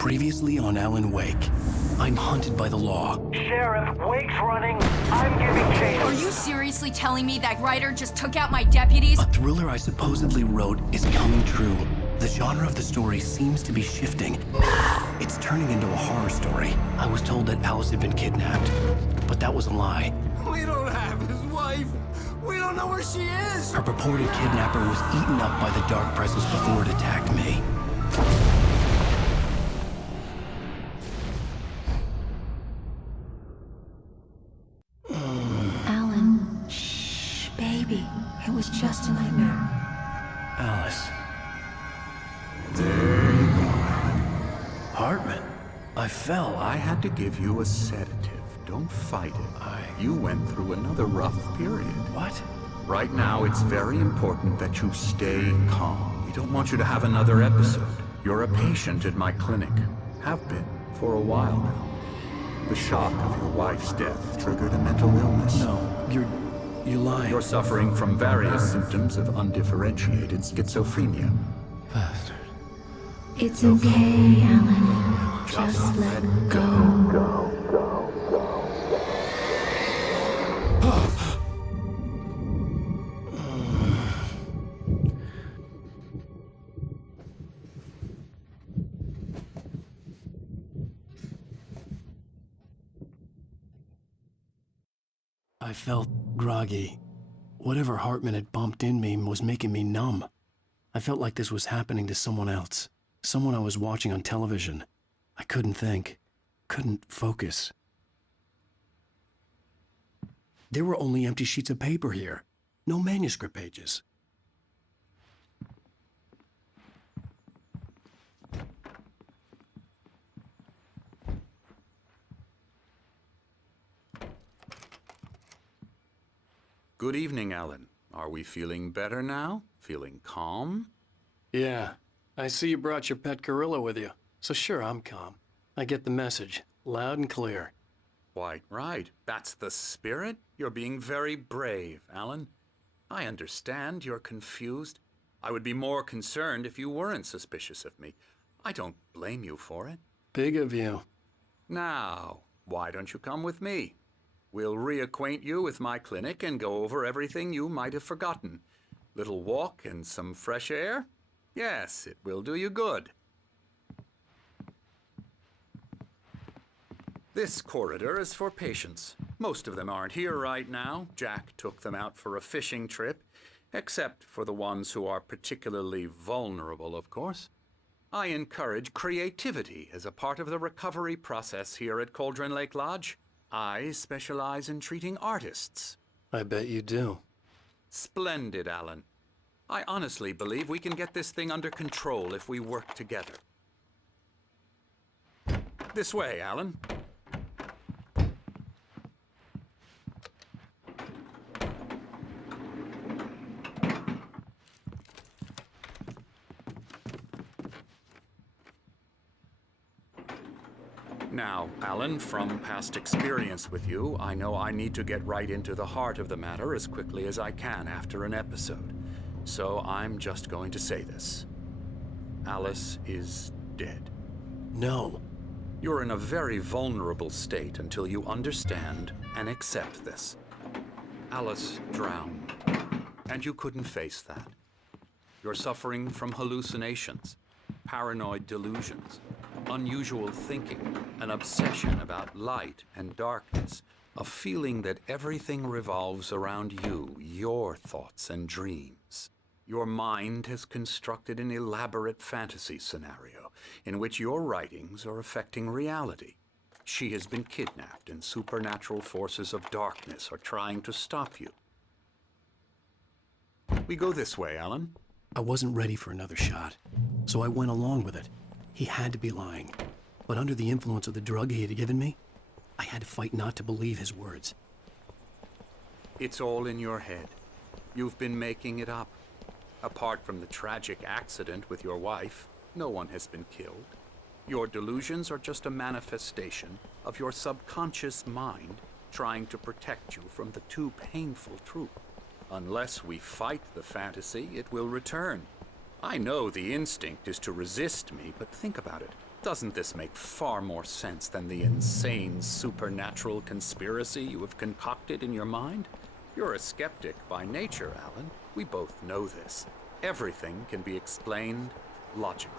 Previously on Alan Wake. I'm hunted by the law. Sheriff, Wake's running. I'm giving chase. Are you seriously telling me that writer just took out my deputies? A thriller I supposedly wrote is coming true. The genre of the story seems to be shifting. It's turning into a horror story. I was told that Alice had been kidnapped, but that was a lie. We don't have his wife. We don't know where she is. Her purported kidnapper was eaten up by the dark presence before it attacked me. Alan, shh, baby. It was just a nightmare. Alice. There you go, Alan. Hartman. I fell. I had to give you a sedative. Don't fight it. You went through another rough period. What? Right now, it's very important that you stay calm. We don't want you to have another episode. You're a patient at my clinic. Have been for a while now. The shock of your wife's death triggered a mental illness. No, you're lying. You're suffering from various symptoms of undifferentiated schizophrenia. Bastard. It's okay, Alan. Just let go. I felt groggy. Whatever Hartman had bumped in me was making me numb. I felt like this was happening to someone else. Someone I was watching on television. I couldn't think. Couldn't focus. There were only empty sheets of paper here. No manuscript pages. Good evening, Alan. Are we feeling better now? Feeling calm? Yeah. I see you brought your pet gorilla with you. So sure, I'm calm. I get the message. Loud and clear. Quite right. That's the spirit. You're being very brave, Alan. I understand you're confused. I would be more concerned if you weren't suspicious of me. I don't blame you for it. Big of you. Now, why don't you come with me? We'll reacquaint you with my clinic and go over everything you might have forgotten. Little walk and some fresh air? Yes, it will do you good. This corridor is for patients. Most of them aren't here right now. Jack took them out for a fishing trip, except for the ones who are particularly vulnerable, of course. I encourage creativity as a part of the recovery process here at Cauldron Lake Lodge. I specialize in treating artists. I bet you do. Splendid, Alan. I honestly believe we can get this thing under control if we work together. This way, Alan. Now, Alan, from past experience with you, I know I need to get right into the heart of the matter as quickly as I can after an episode. So I'm just going to say this. Alice is dead. No. You're in a very vulnerable state until you understand and accept this. Alice drowned, and you couldn't face that. You're suffering from hallucinations, paranoid delusions, unusual thinking, an obsession about light and darkness, a feeling that everything revolves around you, your thoughts and dreams. Your mind has constructed an elaborate fantasy scenario in which your writings are affecting reality. She has been kidnapped and supernatural forces of darkness are trying to stop you. We go this way, Alan. I wasn't ready for another shot, so I went along with it. He had to be lying. But under the influence of the drug he had given me, I had to fight not to believe his words. It's all in your head. You've been making it up. Apart from the tragic accident with your wife, no one has been killed. Your delusions are just a manifestation of your subconscious mind trying to protect you from the too painful truth. Unless we fight the fantasy, it will return. I know the instinct is to resist me, but think about it. Doesn't this make far more sense than the insane supernatural conspiracy you have concocted in your mind? You're a skeptic by nature, Alan. We both know this. Everything can be explained logically.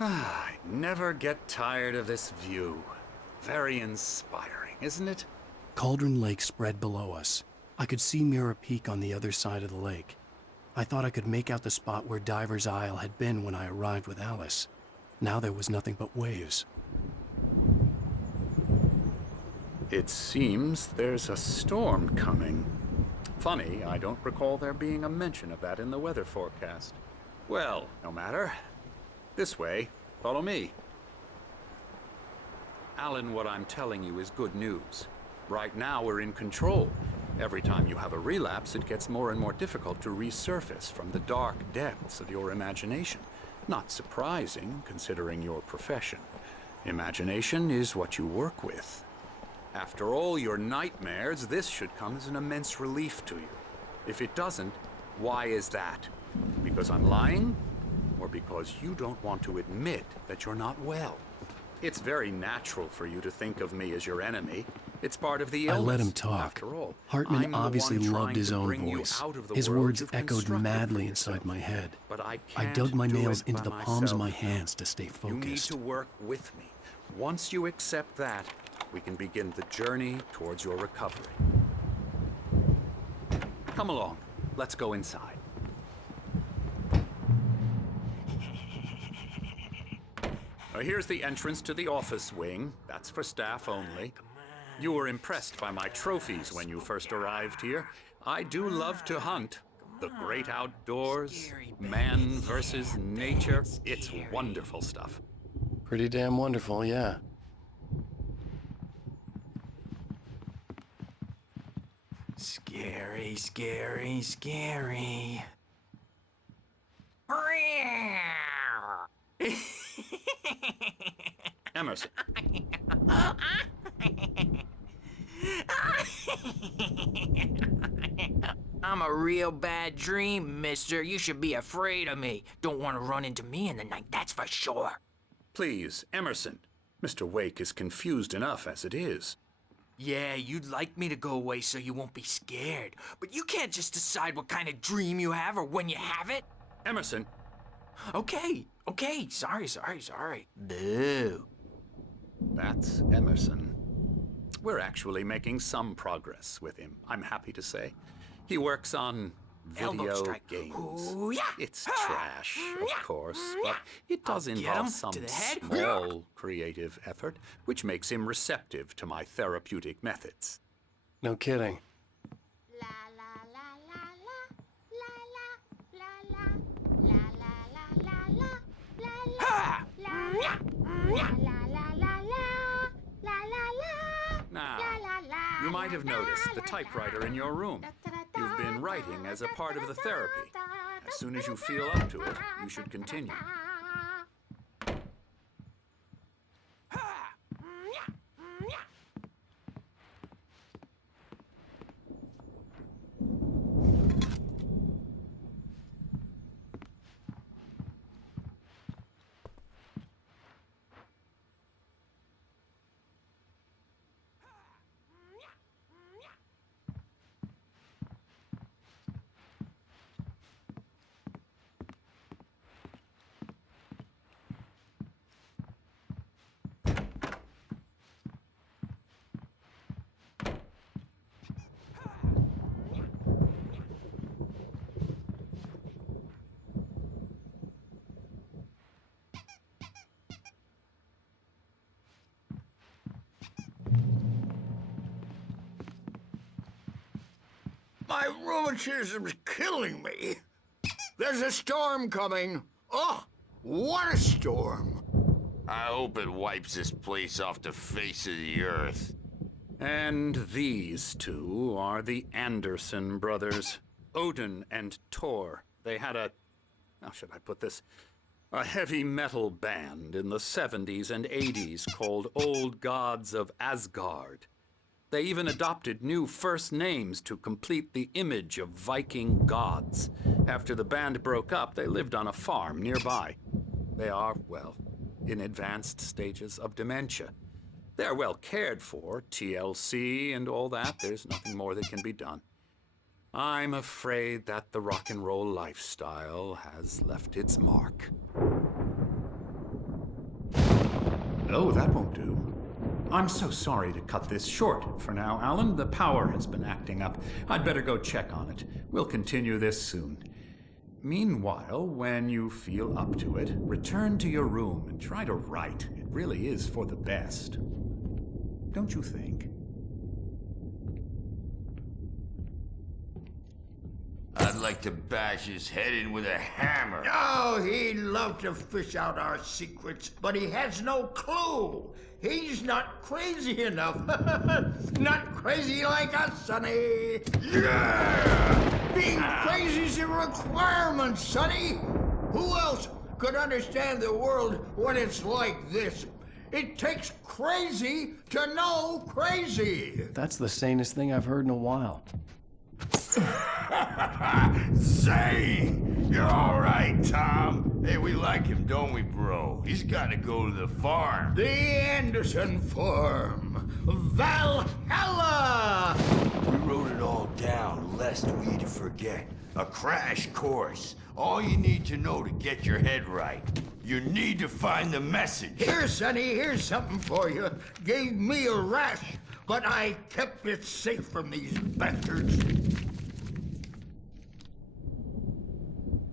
I never get tired of this view. Very inspiring, isn't it? Cauldron Lake spread below us. I could see Mirror Peak on the other side of the lake. I thought I could make out the spot where Diver's Isle had been when I arrived with Alice. Now there was nothing but waves. It seems there's a storm coming. Funny, I don't recall there being a mention of that in the weather forecast. Well, no matter. This way. Follow me. Alan, what I'm telling you is good news. Right now, we're in control. Every time you have a relapse, it gets more and more difficult to resurface from the dark depths of your imagination. Not surprising, considering your profession. Imagination is what you work with. After all your nightmares, this should come as an immense relief to you. If it doesn't, why is that? Because I'm lying? Or because you don't want to admit that you're not well? It's very natural for you to think of me as your enemy. It's part of the illness. I let him talk. After all, Hartman I'm the obviously one loved trying his to own bring you voice. out of the His world words you've echoed constructed madly for inside yourself. my head. But I I can't dug my do nails it into by the palms of my myself. hands to stay You need focused. to work with me. Once you accept that, we can begin the journey towards your recovery. Come along. Let's go inside. Here's the entrance to the office wing. That's for staff only. You were impressed by my trophies when you first arrived here. I do love to hunt. The great outdoors, man versus nature. It's wonderful stuff. Pretty damn wonderful, yeah. Scary, scary, scary. Emerson. I'm a real bad dream, mister. You should be afraid of me. Don't want to run into me in the night, that's for sure. Please, Emerson. Mr. Wake is confused enough as it is. Yeah, you'd like me to go away so you won't be scared. But you can't just decide what kind of dream you have or when you have it. Emerson, Okay, sorry. Boo. that's Emerson. We're actually making some progress with him, I'm happy to say. He works on Elbow video strike. games. Ooh, yeah. It's trash, of course, but it does I'll get involve him some to the head. small creative effort, which makes him receptive to my therapeutic methods. No kidding. Now, you might have noticed the typewriter in your room. You've been writing as a part of the therapy. As soon as you feel up to it, you should continue. My rheumatism's killing me. There's a storm coming. Oh, what a storm. I hope it wipes this place off the face of the earth. And these two are the Anderson brothers, Odin and Tor. They had how should I put this? A heavy metal band in the 70s and 80s called Old Gods of Asgard. They even adopted new first names to complete the image of Viking gods. After the band broke up, they lived on a farm nearby. They are, well, in advanced stages of dementia. They're well cared for, TLC and all that. There's nothing more that can be done. I'm afraid that the rock and roll lifestyle has left its mark. Oh, that won't do. I'm so sorry to cut this short for now, Alan. The power has been acting up. I'd better go check on it. We'll continue this soon. Meanwhile, when you feel up to it, return to your room and try to write. It really is for the best. Don't you think? I'd like to bash his head in with a hammer. Oh, he'd love to fish out our secrets, but he has no clue. He's not crazy enough. Not crazy like us, Sonny. Yeah! Being crazy's a requirement, Sonny. Who else could understand the world when it's like this? It takes crazy to know crazy. That's the sanest thing I've heard in a while. Say, you're all right, Tom. Hey, we like him, don't we, bro? He's got to go to the farm. The Anderson farm. Valhalla! We wrote it all down, lest we forget. A crash course. All you need to know to get your head right. You need to find the message. Here, Sonny, here's something for you. Gave me a rash, but I kept it safe from these bastards.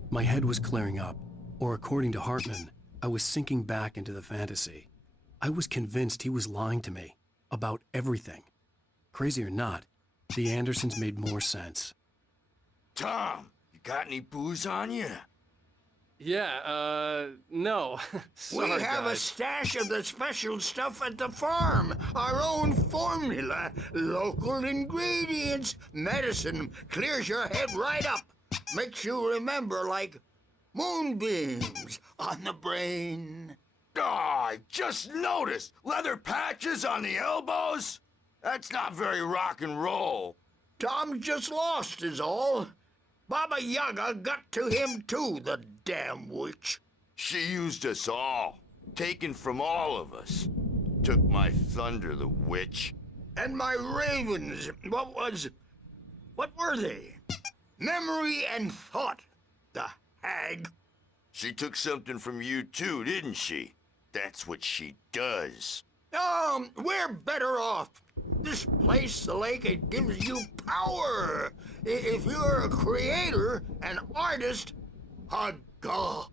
My head was clearing up, or according to Hartman, I was sinking back into the fantasy. I was convinced he was lying to me about everything. Crazy or not, the Andersons made more sense. Tom, you got any booze on you? Yeah, no. We have a stash of the special stuff at the farm. Our own formula. Local ingredients. Medicine clears your head right up. Makes you remember like moonbeams on the brain. Oh, I just noticed. Leather patches on the elbows? That's not very rock and roll. Tom just lost is all. Baba Yaga got to him too, the damn witch. She used us all. Taken from all of us. Took my thunder, the witch. And my ravens, what were they? Memory and thought, the hag. She took something from you too, didn't she? That's what she does. We're better off. This place, the lake, it gives you power. If you're a creator, an artist, a god.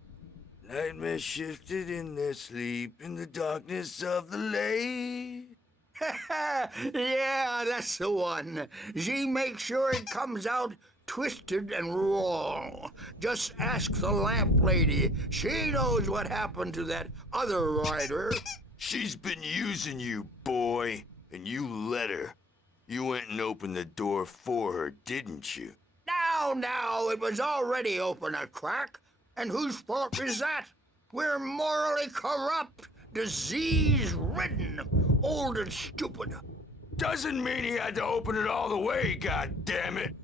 Nightmares shifted in their sleep in the darkness of the lake. Yeah, that's the one. She makes sure it comes out twisted and wrong. Just ask the lamp lady. She knows what happened to that other writer. She's been using you, boy, and you let her. You went and opened the door for her, didn't you? Now, it was already open a crack. And whose fault is that? We're morally corrupt, disease-ridden, old and stupid. Doesn't mean he had to open it all the way, goddammit.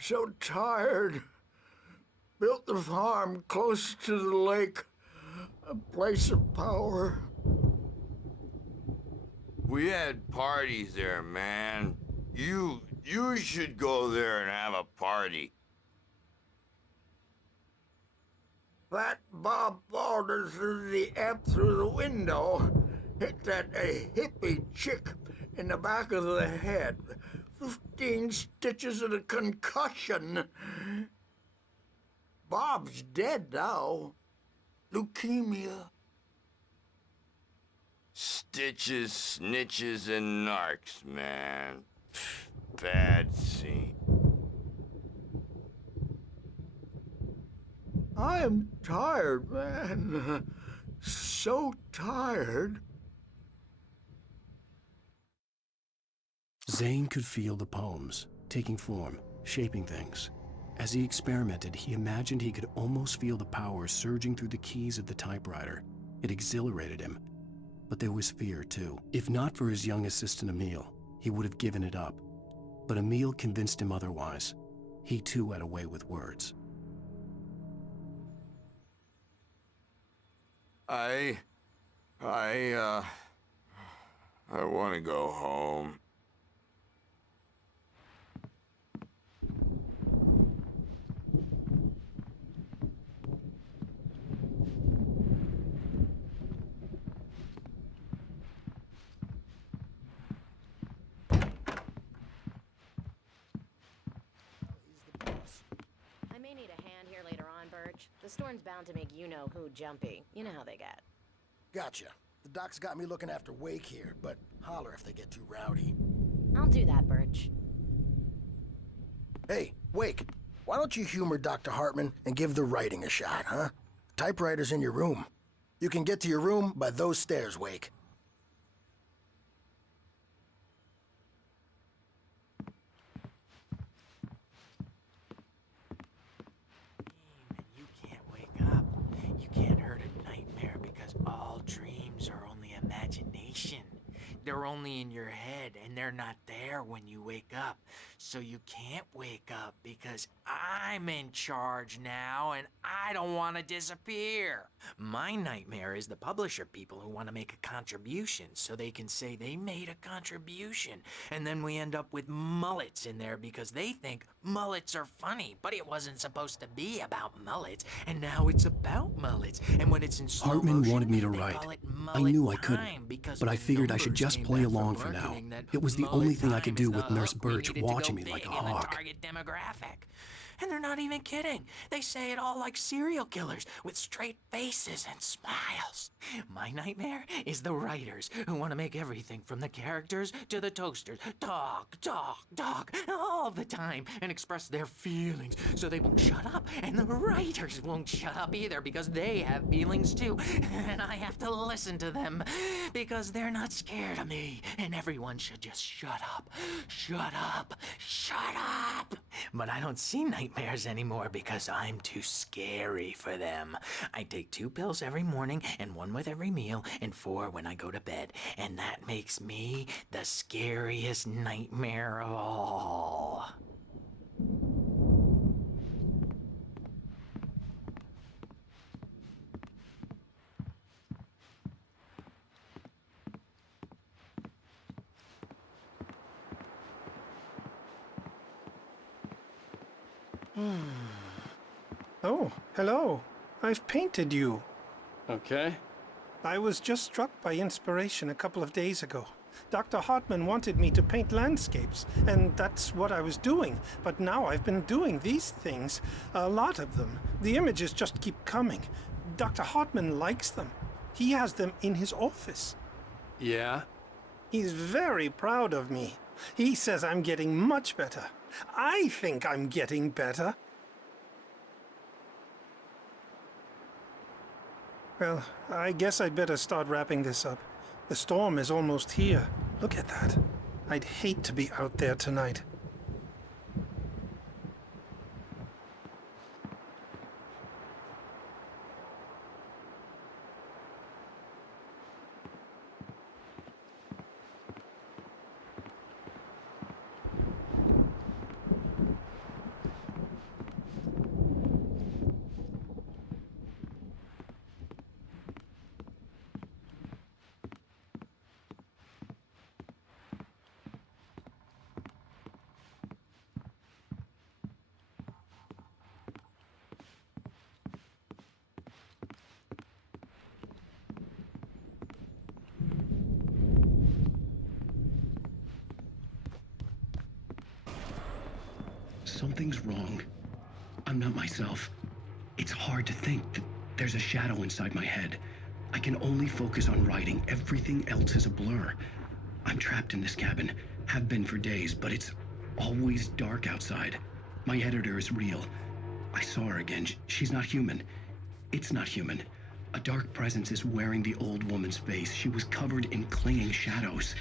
So tired. Built the farm close to the lake, a place of power. We had parties there, man. You should go there and have a party. That Bob Balder threw the amp through the window, hit that hippie chick in the back of the head. 15 stitches and a concussion. Bob's dead now. Leukemia. Stitches, snitches, and narcs, man. Bad scene. I'm tired, man. so tired. Zane could feel the poems, taking form, shaping things. As he experimented, he imagined he could almost feel the power surging through the keys of the typewriter. It exhilarated him. But there was fear, too. If not for his young assistant Emil, he would have given it up. But Emil convinced him otherwise. He too had a way with words. I want to go home. I may need a hand here later on, Birch. The storm's bound to make you-know-who jumpy. You know how they get. Gotcha. The doc's got me looking after Wake here, but holler if they get too rowdy. I'll do that, Birch. Hey, Wake, why don't you humor Dr. Hartman and give the writing a shot, huh? Typewriter's in your room. You can get to your room by those stairs, Wake. You can't wake up. You can't hurt a nightmare because all dreams are only imagination. They're only in your head, and they're not there when you wake up. So you can't wake up because I'm in charge now, and I don't want to disappear. My nightmare is the publisher people who want to make a contribution so they can say they made a contribution. And then we end up with mullets in there because they think mullets are funny, but it wasn't supposed to be about mullets, and now it's about mullets. And when it's in slow Hartman motion, wanted me to they write. call it I knew I mullet couldn't, time because but I when figured I should numbers just came play back from along for now. marketing that It was the mullet only thing I could time do is with the Nurse hook we Birch needed to watching go me like a big in the hawk. target demographic. And they're not even kidding. They say it all like serial killers with straight faces and smiles. My nightmare is the writers who want to make everything from the characters to the toasters talk all the time and express their feelings so they won't shut up. And the writers won't shut up either because they have feelings too. And I have to listen to them because they're not scared of me. And everyone should just shut up. Shut up. Shut up. But I don't see nightmares anymore because I'm too scary for them. I take 2 pills every morning and 1 with every meal and 4 when I go to bed. And that makes me the scariest nightmare of all. Oh, hello. I've painted you. Okay. I was just struck by inspiration a couple of days ago. Dr. Hartman wanted me to paint landscapes, and that's what I was doing. But now I've been doing these things, a lot of them. The images just keep coming. Dr. Hartman likes them. He has them in his office. Yeah? He's very proud of me. He says I'm getting much better. I think I'm getting better. Well, I guess I'd better start wrapping this up. The storm is almost here. Look at that. I'd hate to be out there tonight. Something's wrong. I'm not myself. It's hard to think that there's a shadow inside my head. I can only focus on writing. Everything else is a blur. I'm trapped in this cabin. Have been for days, but it's always dark outside. My editor is real. I saw her again. She's not human. It's not human. A dark presence is wearing the old woman's face. She was covered in clinging shadows.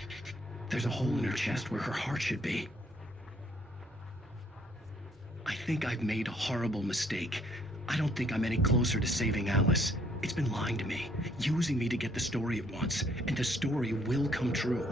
There's a hole in her chest where her heart should be. I think I've made a horrible mistake. I don't think I'm any closer to saving Alice. It's been lying to me, using me to get the story it wants, and the story will come true.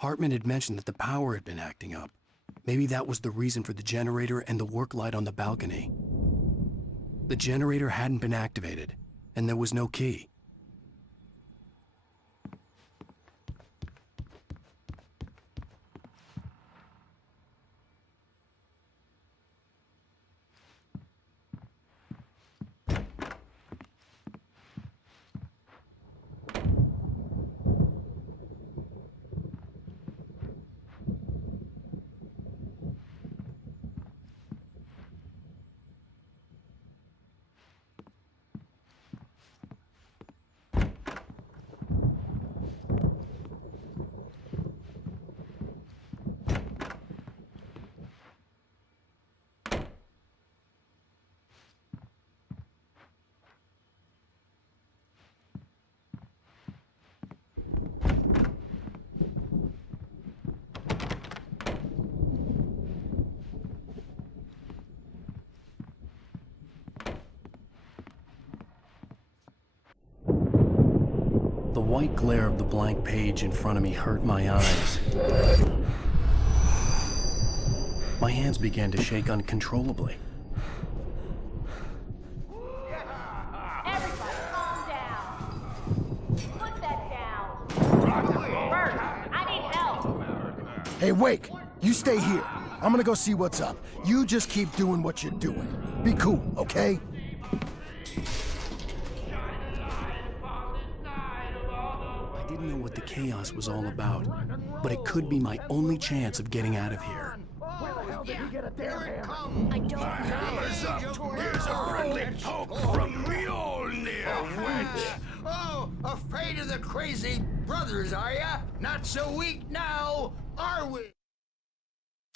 Hartman had mentioned that the power had been acting up. Maybe that was the reason for the generator and the work light on the balcony. The generator hadn't been activated, and there was no key. The white glare of the blank page in front of me hurt my eyes. My hands began to shake uncontrollably. Everybody, calm down. Put that down. Bert, I need help. Hey, Wake, you stay here. I'm gonna go see what's up. You just keep doing what you're doing. Be cool, okay? I didn't know what the chaos was all about, but it could be my only chance of getting out of here. Here it comes. I don't know. Here's a friendly poke from Mjolnir, wench. Oh, afraid of the crazy brothers, are ya? Not so weak now, are we?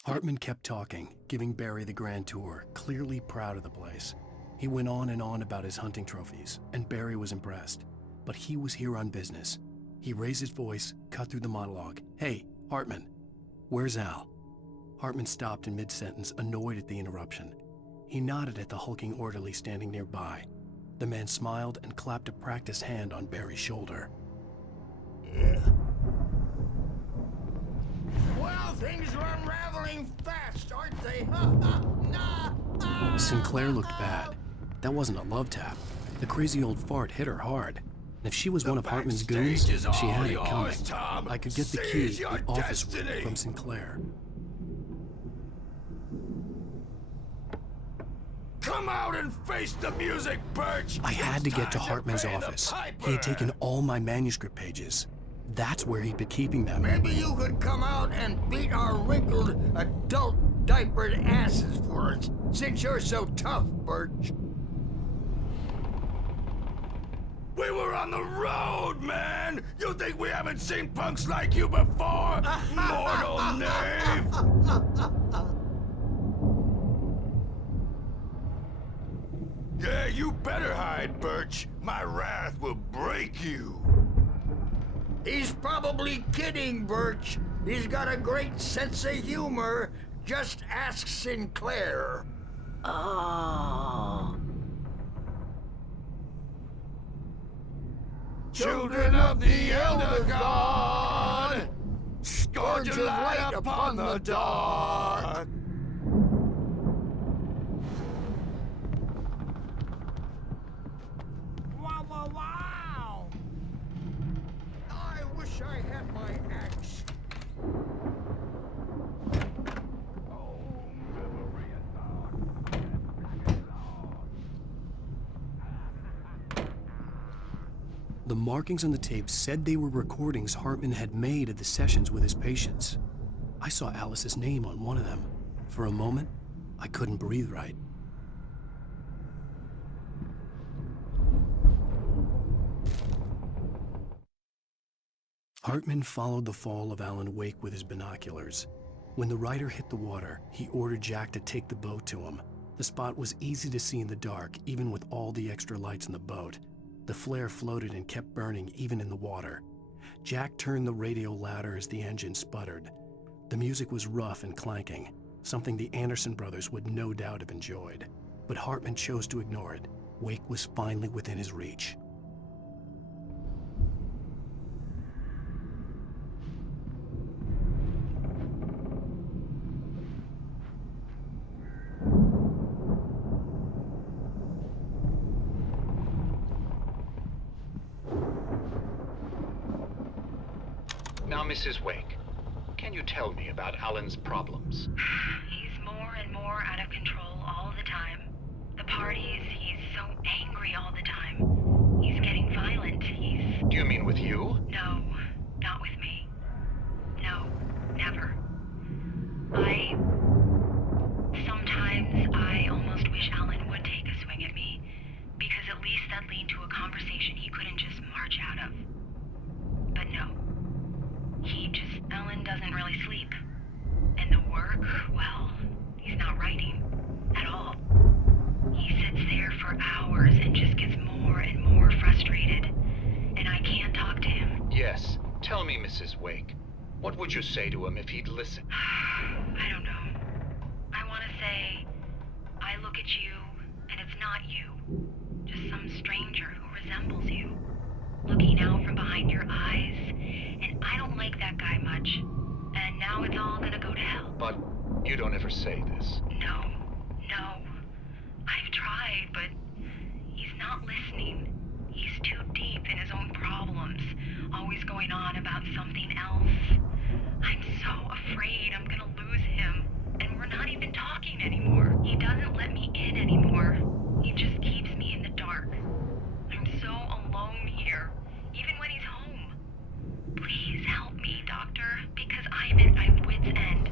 Hartman kept talking, giving Barry the grand tour, clearly proud of the place. He went on and on about his hunting trophies, and Barry was impressed. But he was here on business. He raised his voice, cut through the monologue. Hey, Hartman, where's Al? Hartman stopped in mid-sentence, annoyed at the interruption. He nodded at the hulking orderly standing nearby. The man smiled and clapped a practiced hand on Barry's shoulder. Yeah. Well, things are unraveling fast, aren't they? Sinclair looked bad. That wasn't a love tap. The crazy old fart hit her hard. And if she was one of Hartman's goons, she had it coming. I could get the key to the office room from Sinclair. Come out and face the music, Birch! I had to get to Hartman's office. He had taken all my manuscript pages. That's where he'd been keeping them. Maybe you could come out and beat our wrinkled, adult, diapered asses for us, since you're so tough, Birch. We were on the road, man! You think we haven't seen punks like you before? Mortal knave! Yeah, you better hide, Birch. My wrath will break you. He's probably kidding, Birch. He's got a great sense of humor. Just ask Sinclair. Oh. Children of the Elder God, scourge of light upon the dark. Wow, wow, wow! I wish I had my axe. Oh, memories The markings on the tape said they were recordings Hartman had made at the sessions with his patients. I saw Alice's name on one of them. For a moment, I couldn't breathe right. Hartman followed the fall of Alan Wake with his binoculars. When the rider hit the water, he ordered Jack to take the boat to him. The spot was easy to see in the dark, even with all the extra lights in the boat. The flare floated and kept burning even in the water. Jack turned the radio louder as the engine sputtered. The music was rough and clanking, something the Anderson brothers would no doubt have enjoyed. But Hartman chose to ignore it. Wake was finally within his reach. Now, Mrs. Wake, can you tell me about Alan's problems? He's more and more out of control all the time. The parties, he's so angry all the time. He's getting violent. Do you mean with you? No, not with me. No, never. Sometimes I almost wish Alan would take a swing at me, because at least that'd lead to a conversation he couldn't just march out of. But no. Alan doesn't really sleep. And the work, well, he's not writing at all. He sits there for hours and just gets more and more frustrated. And I can't talk to him. Yes. Tell me, Mrs. Wake. What would you say to him if he'd listen? I don't know. I want to say, I look at you, and it's not you. Just some stranger who resembles you. Looking out from behind your eyes, and I don't like that guy much. And now it's all gonna go to hell. But you don't ever say this. No. I've tried, but he's not listening. He's too deep in his own problems, always going on about something else. I'm so afraid I'm gonna lose him, and we're not even talking anymore. He doesn't let me in anymore. He just keeps me in the dark. I'm so alone here, even when he's home. Please help me, Doctor, because I'm at my wit's end.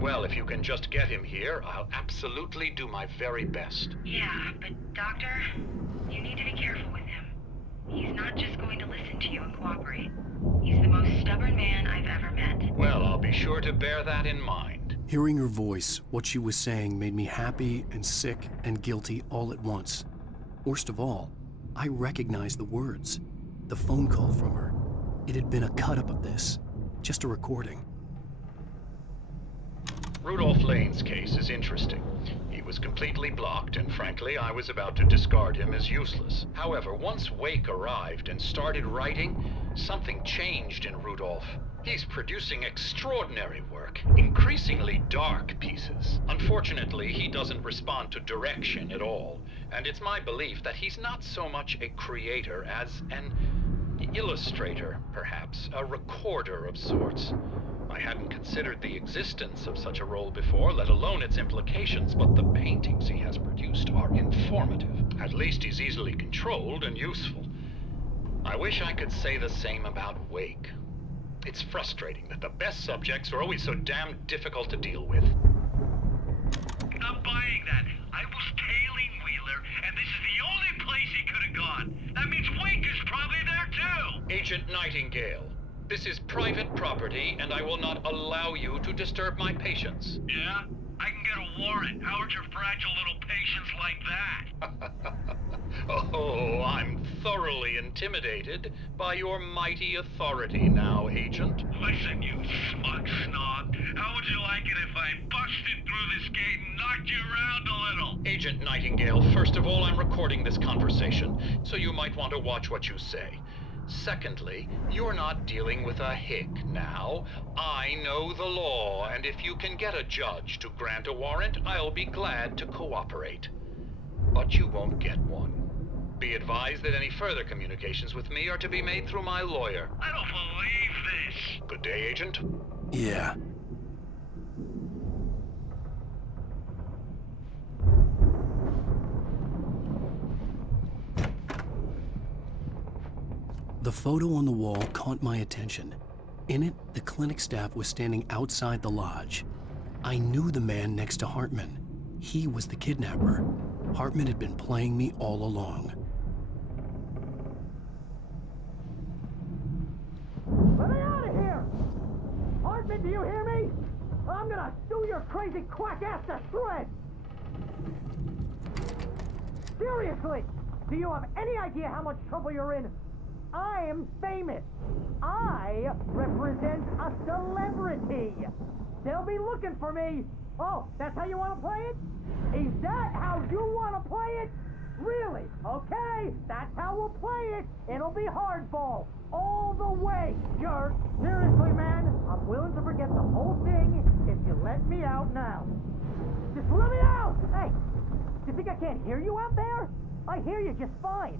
Well, if you can just get him here, I'll absolutely do my very best. Yeah, but Doctor, you need to be careful with him. He's not just going to listen to you and cooperate. He's the most stubborn man I've ever met. Well, I'll be sure to bear that in mind. Hearing her voice, what she was saying made me happy and sick and guilty all at once. Worst of all, I recognized the words. The phone call from her. It had been a cut-up of this. Just a recording. Rudolph Lane's case is interesting. He was completely blocked, and frankly, I was about to discard him as useless. However, once Wake arrived and started writing, something changed in Rudolph. He's producing extraordinary work, increasingly dark pieces. Unfortunately, he doesn't respond to direction at all, and it's my belief that he's not so much a creator as an illustrator, perhaps, a recorder of sorts. I hadn't considered the existence of such a role before, let alone its implications, but the paintings he has produced are informative. At least he's easily controlled and useful. I wish I could say the same about Wake. It's frustrating that the best subjects are always so damn difficult to deal with. Not buying that. I was tailing Wheeler, and this is the only place he could have gone. That means Wake is probably there too! Agent Nightingale, this is private property, and I will not allow you to disturb my patients. Yeah? I can get a warrant. How would your fragile little patients like that? Oh, I'm thoroughly intimidated by your mighty authority now, Agent. Listen, you smug snob. How would you like it if I busted through this gate and knocked you around a little? Agent Nightingale, first of all, I'm recording this conversation, so you might want to watch what you say. Secondly, you're not dealing with a hick now. I know the law, and if you can get a judge to grant a warrant, I'll be glad to cooperate. But you won't get one. Be advised that any further communications with me are to be made through my lawyer. I don't believe this. Good day, Agent. Yeah. The photo on the wall caught my attention. In it, the clinic staff was standing outside the lodge. I knew the man next to Hartman. He was the kidnapper. Hartman had been playing me all along. Let me out of here! Hartman, do you hear me? I'm gonna sew your crazy quack ass to shreds! Seriously! Do you have any idea how much trouble you're in? I am famous. I represent a celebrity. They'll be looking for me. Oh, that's how you want to play it? Is that how you want to play it? Really? Okay, that's how we'll play it. It'll be hardball. All the way, jerk. Seriously, man, I'm willing to forget the whole thing if you let me out now. Just let me out! Hey, do you think I can't hear you out there? I hear you just fine.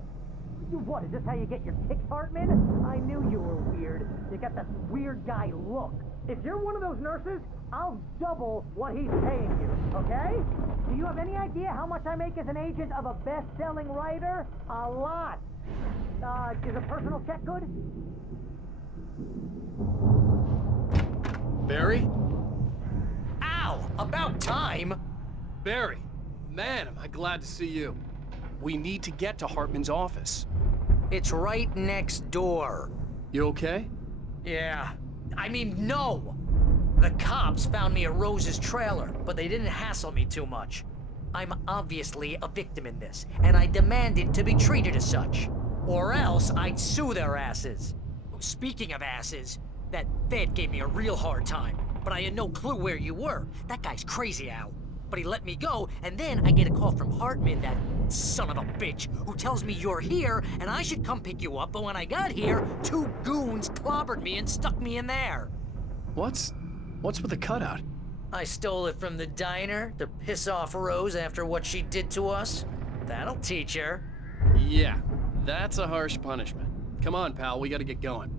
What, is this how you get your kicks, Hartman? I knew you were weird. You got that weird guy look. If you're one of those nurses, I'll double what he's paying you, okay? Do you have any idea how much I make as an agent of a best-selling writer? A lot. Is a personal check good? Barry? Ow! About time! Barry! Man, am I glad to see you. We need to get to Hartman's office. It's right next door. You okay? Yeah. I mean, no! The cops found me at Rose's trailer, but they didn't hassle me too much. I'm obviously a victim in this, and I demanded to be treated as such. Or else I'd sue their asses. Speaking of asses, that Fed gave me a real hard time, but I had no clue where you were. That guy's crazy, Al. But he let me go, and then I get a call from Hartman, that son of a bitch, who tells me you're here, and I should come pick you up, but when I got here, 2 goons clobbered me and stuck me in there. What's with the cutout? I stole it from the diner to piss off Rose after what she did to us. That'll teach her. Yeah, that's a harsh punishment. Come on, pal, we gotta get going.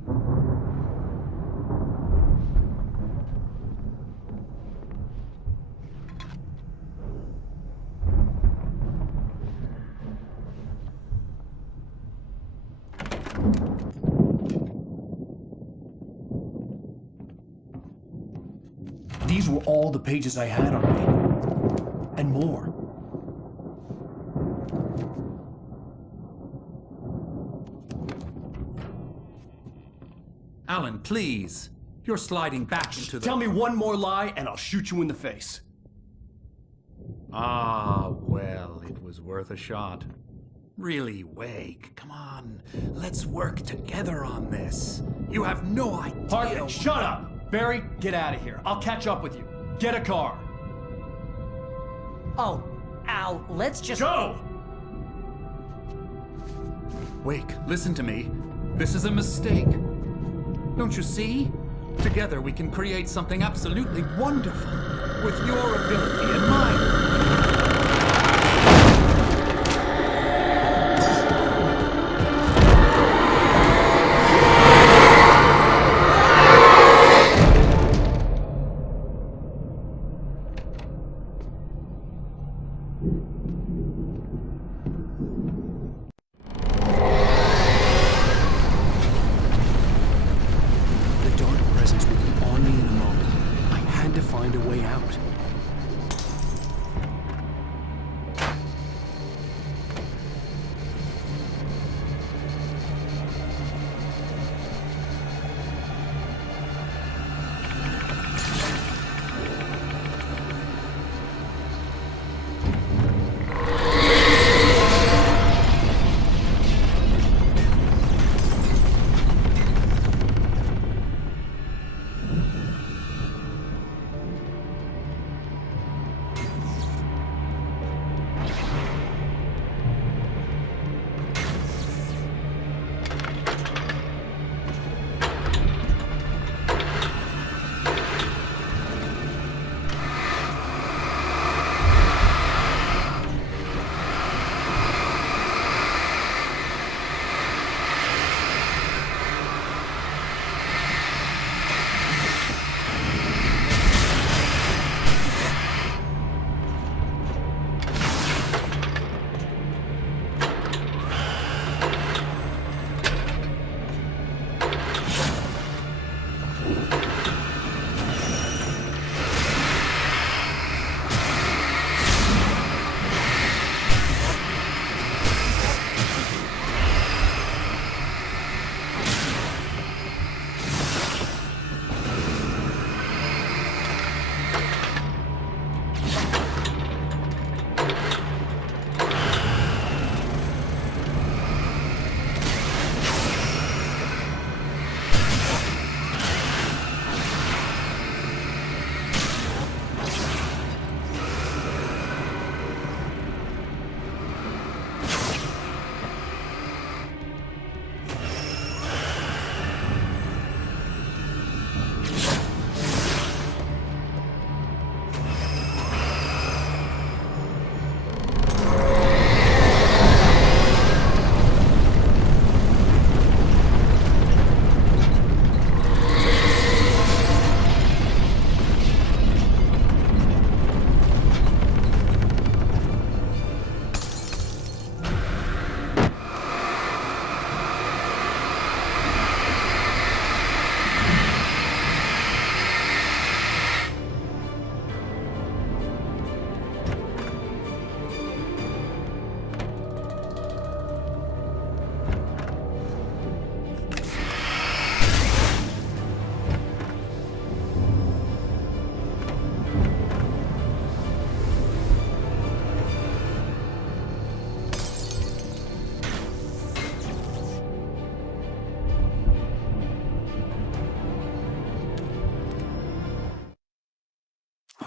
These were all the pages I had on me. And more. Alan, please. You're sliding back into the... Tell me one more lie and I'll shoot you in the face. Ah, well, it was worth a shot. Really, Wake, come on. Let's work together on this. You have no idea... Hartman, shut up! Barry, get out of here. I'll catch up with you. Get a car. Oh, Al, let's just... Go! Wake, listen to me. This is a mistake. Don't you see? Together we can create something absolutely wonderful. With your ability and mine.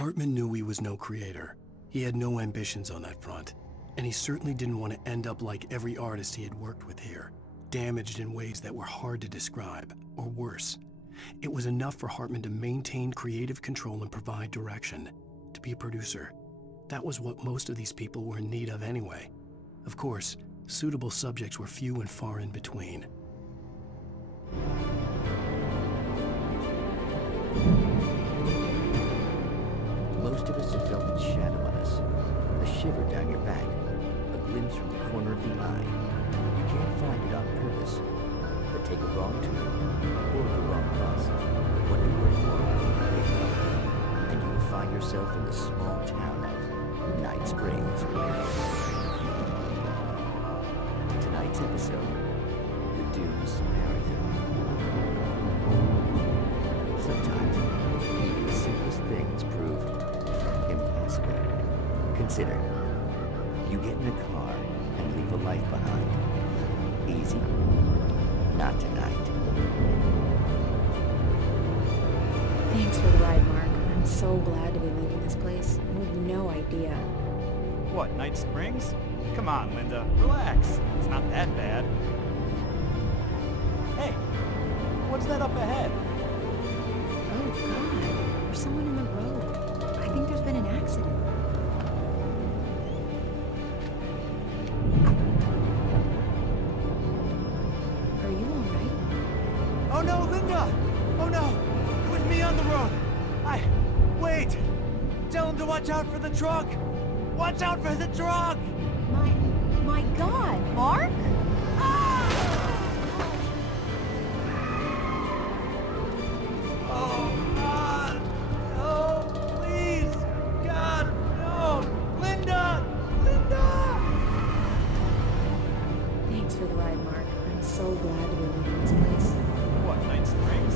Hartman knew he was no creator. He had no ambitions on that front, and he certainly didn't want to end up like every artist he had worked with here, damaged in ways that were hard to describe, or worse. It was enough for Hartman to maintain creative control and provide direction, to be a producer. That was what most of these people were in need of anyway. Of course, suitable subjects were few and far in between. Most of us have felt the shadow on us, a shiver down your back, a glimpse from the corner of the eye. You can't find it on purpose, but take a wrong turn, or the wrong bus, wonder where you are, and you will find yourself in the small town of Night Springs. Tonight's episode, the Dunes Marathon. Sometimes, even the simplest things prove impossible. Consider, you get in a car and leave a life behind. Easy? Not tonight. Thanks for the ride, Mark. I'm so glad to be leaving this place. You have no idea. What, Night Springs? Come on, Linda, relax. It's not that bad. Hey, what's that up ahead? Oh, God. There's someone in the road. I think there's been an accident. Are you all right? Oh no, Linda! Oh no! It was me on the road! Wait! Tell him to watch out for the truck! Watch out for the truck! My God, Mark? Oh, God! Oh, please! God, no! Linda! Linda! Thanks for the ride, Mark. I'm so glad to be leaving this place. What, Night Springs?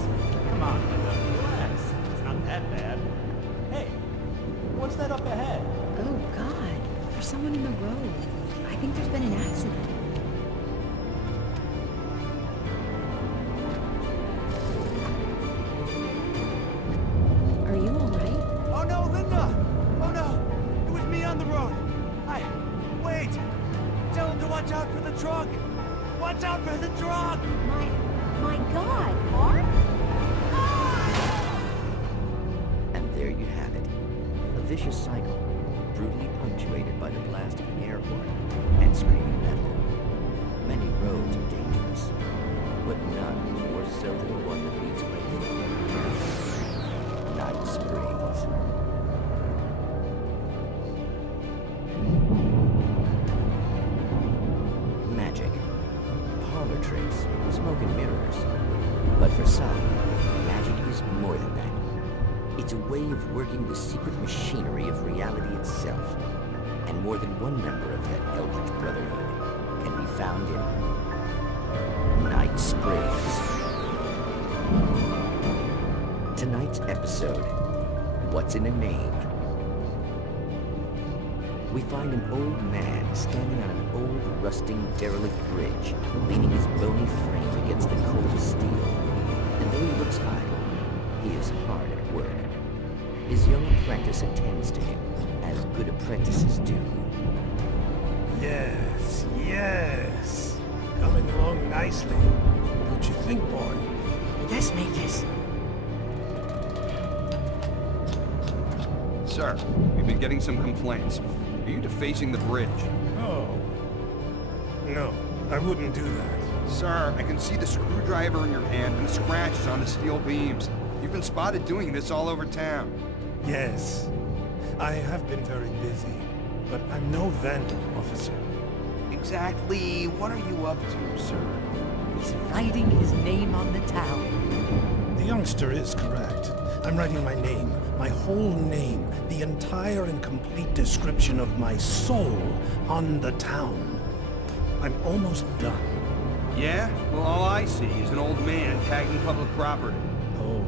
Come on, Linda, relax. It's not that bad. Hey, what's that up ahead? Oh, God. There's someone in the road. I think there's been an accident. Are you all right? Oh no, Linda! Oh no! It was me on the road! Wait! Tell him to watch out for the truck! Watch out for the truck! My God, Mark? And there you have it. A vicious cycle, brutally punctuated by the blast of an air horn and screaming metal. Many roads are dangerous, but none more so than the one that leads away from Night Springs. Magic, parlor tricks, smoke and mirrors. But for some, magic is more than that. It's a way of working the secret machinery of reality itself. And more than one member of that eldritch brotherhood can be found in Night Springs. Tonight's episode, What's in a Name? We find an old man standing on an old, rusting, derelict bridge, leaning his bony frame against the cold steel. And though he looks idle, he is hard at work. His young apprentice attends to him, as good apprentices do. Yes, yes. Coming along nicely. Don't you think, boy? Yes, Magus. Sir, we've been getting some complaints. Are you defacing the bridge? Oh. No, I wouldn't do that. Sir, I can see the screwdriver in your hand and the scratches on the steel beams. You've been spotted doing this all over town. Yes, I have been very busy, but I'm no vandal, officer. Exactly what are you up to, sir? He's writing his name on the town. The youngster is correct. I'm writing my name, my whole name, the entire and complete description of my soul on the town. I'm almost done. Yeah? Well, all I see is an old man tagging public property. Oh,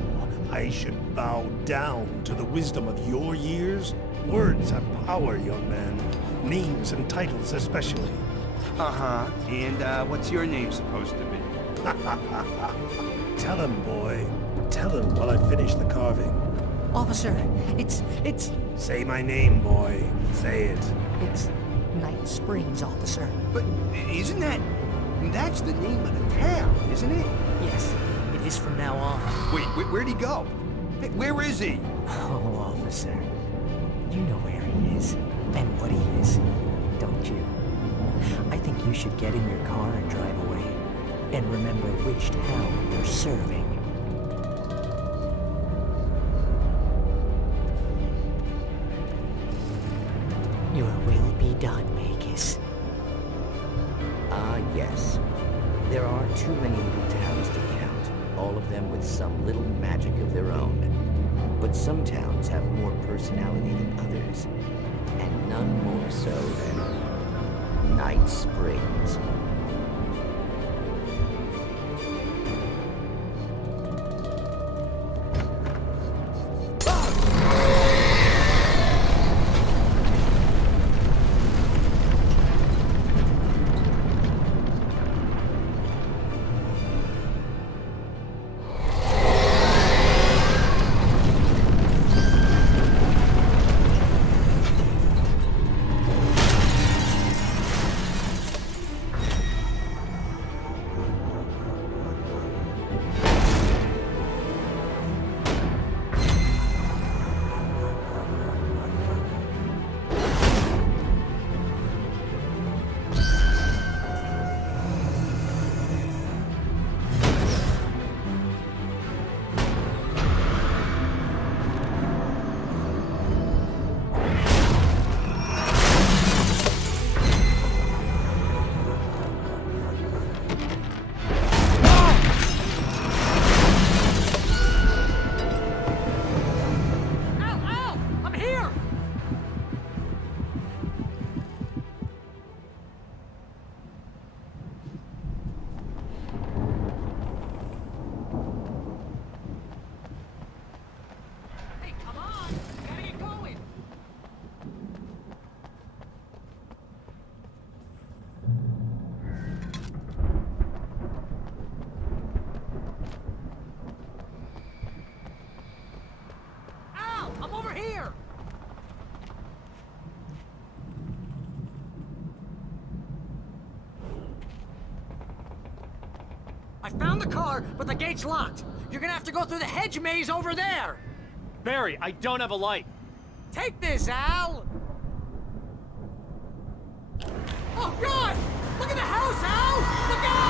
I should bow down to the wisdom of your years? Words have power, young man. Names and titles especially. Uh-huh. And, what's your name supposed to be? Tell him, boy. Tell him while I finish the carving. Officer, it's... Say my name, boy. Say it. It's Night Springs, officer. But isn't that... That's the name of the town, isn't it? Yes, it is from now on. Wait, where'd he go? Hey, where is he? Oh, officer. You know where he is, and what he is, don't you? I think you should get in your car and drive away, and remember which town you're serving. Your will be done, Magus. Ah, yes. There are too many little towns to count, all of them with some little magic of their own. But some towns have more personality than others, and none more so than Night Springs. I found the car, but the gate's locked. You're gonna have to go through the hedge maze over there. Barry, I don't have a light. Take this, Al! Oh, God! Look at the house, Al! Look out!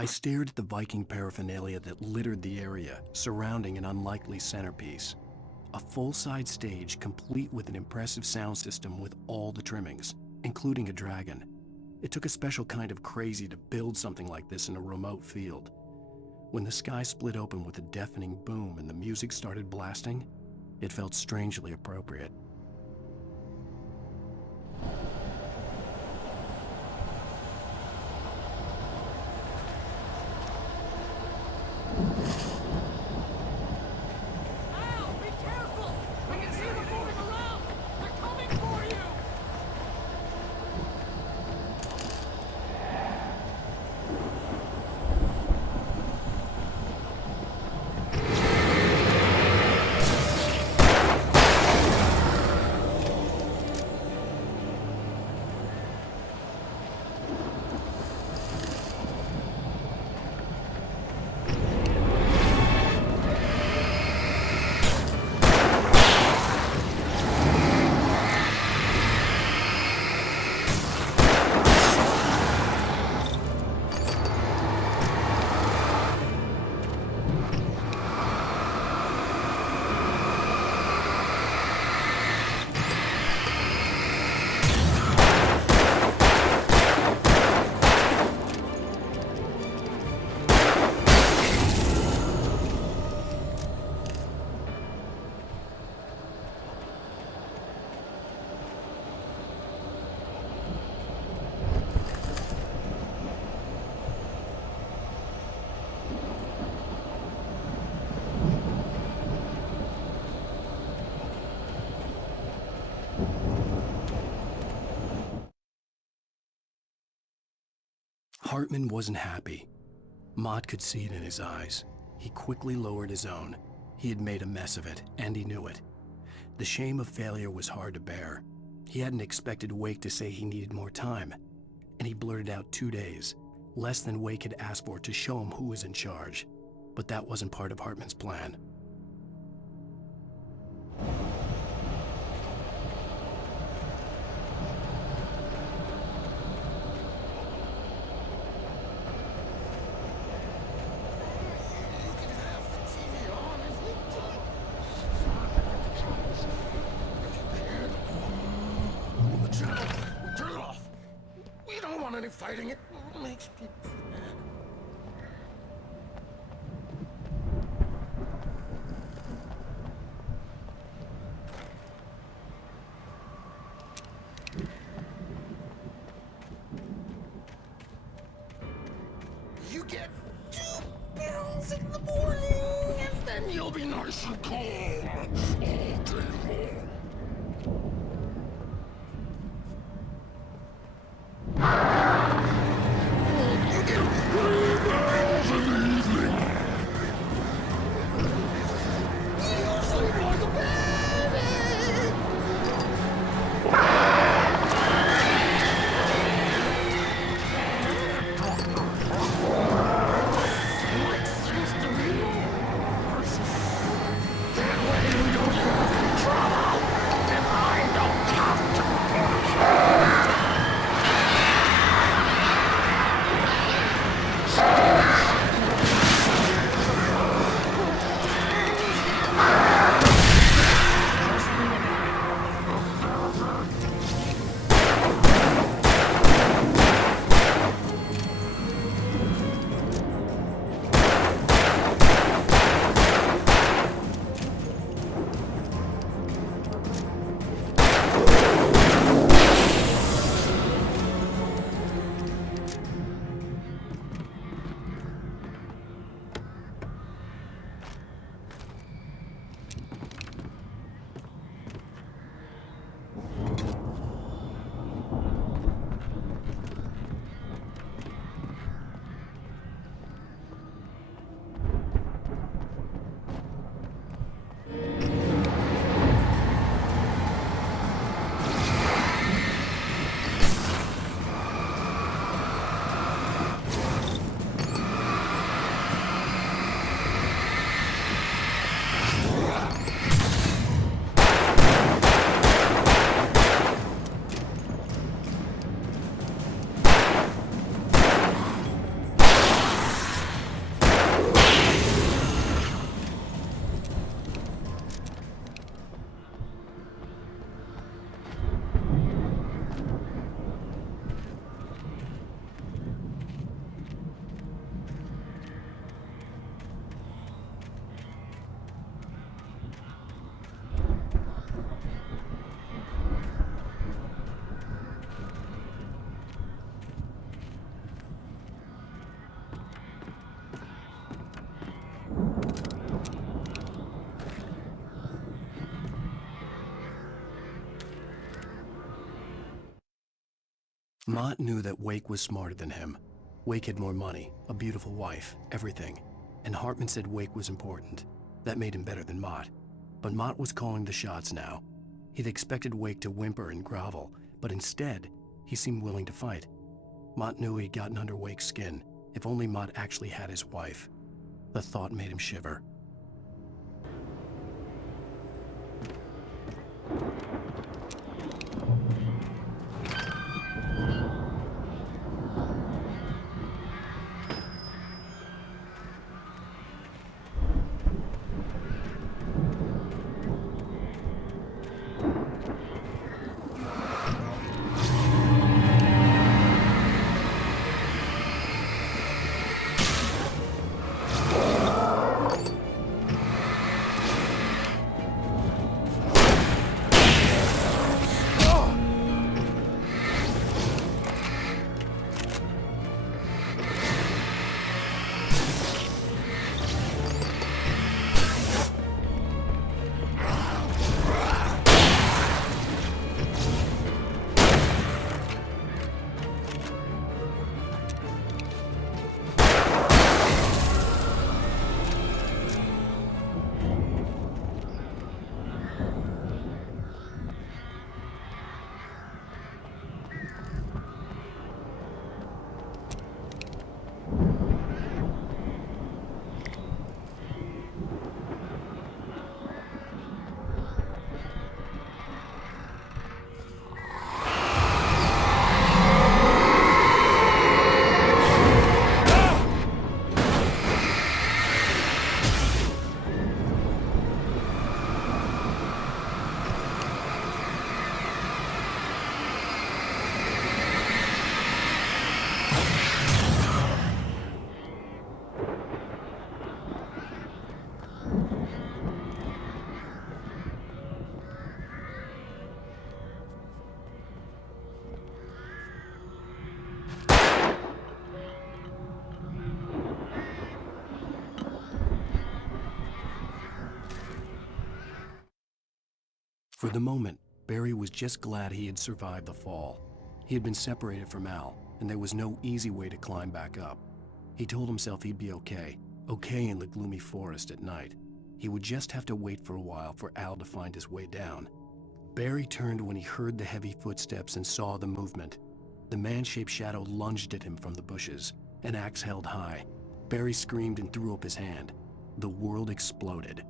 I stared at the Viking paraphernalia that littered the area, surrounding an unlikely centerpiece. A full-size stage complete with an impressive sound system with all the trimmings, including a dragon. It took a special kind of crazy to build something like this in a remote field. When the sky split open with a deafening boom and the music started blasting, it felt strangely appropriate. Hartman wasn't happy. Mott could see it in his eyes. He quickly lowered his own. He had made a mess of it, and he knew it. The shame of failure was hard to bear. He hadn't expected Wake to say he needed more time, and he blurted out 2 days, less than Wake had asked for to show him who was in charge. But that wasn't part of Hartman's plan. Fighting it makes people mad. You get 2 pills in the morning, and then you'll be nice and calm all day long. Mott knew that Wake was smarter than him. Wake had more money, a beautiful wife, everything. And Hartman said Wake was important. That made him better than Mott. But Mott was calling the shots now. He'd expected Wake to whimper and grovel, but instead, he seemed willing to fight. Mott knew he'd gotten under Wake's skin. If only Mott actually had his wife. The thought made him shiver. For the moment, Barry was just glad he had survived the fall. He had been separated from Al, and there was no easy way to climb back up. He told himself he'd be okay in the gloomy forest at night. He would just have to wait for a while for Al to find his way down. Barry turned when he heard the heavy footsteps and saw the movement. The man-shaped shadow lunged at him from the bushes, an axe held high. Barry screamed and threw up his hand. The world exploded.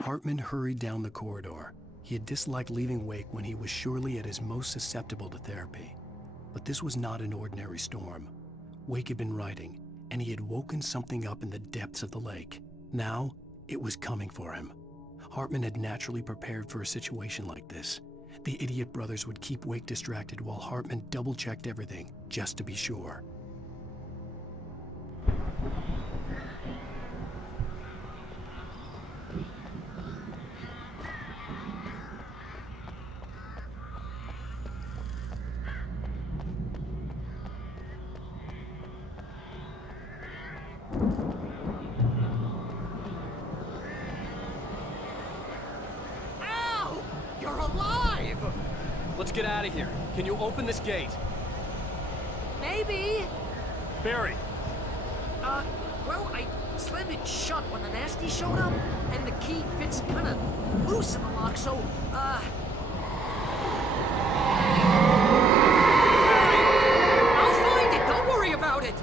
Hartman hurried down the corridor. He had disliked leaving Wake when he was surely at his most susceptible to therapy. But this was not an ordinary storm. Wake had been writing, and he had woken something up in the depths of the lake. Now, it was coming for him. Hartman had naturally prepared for a situation like this. The idiot brothers would keep Wake distracted while Hartman double-checked everything, just to be sure. Let's get out of here. Can you open this gate? Maybe. Barry! Well, I slammed it shut when the nasty showed up, and the key fits kinda loose in the lock, so, Barry! I'll find it! Don't worry about it!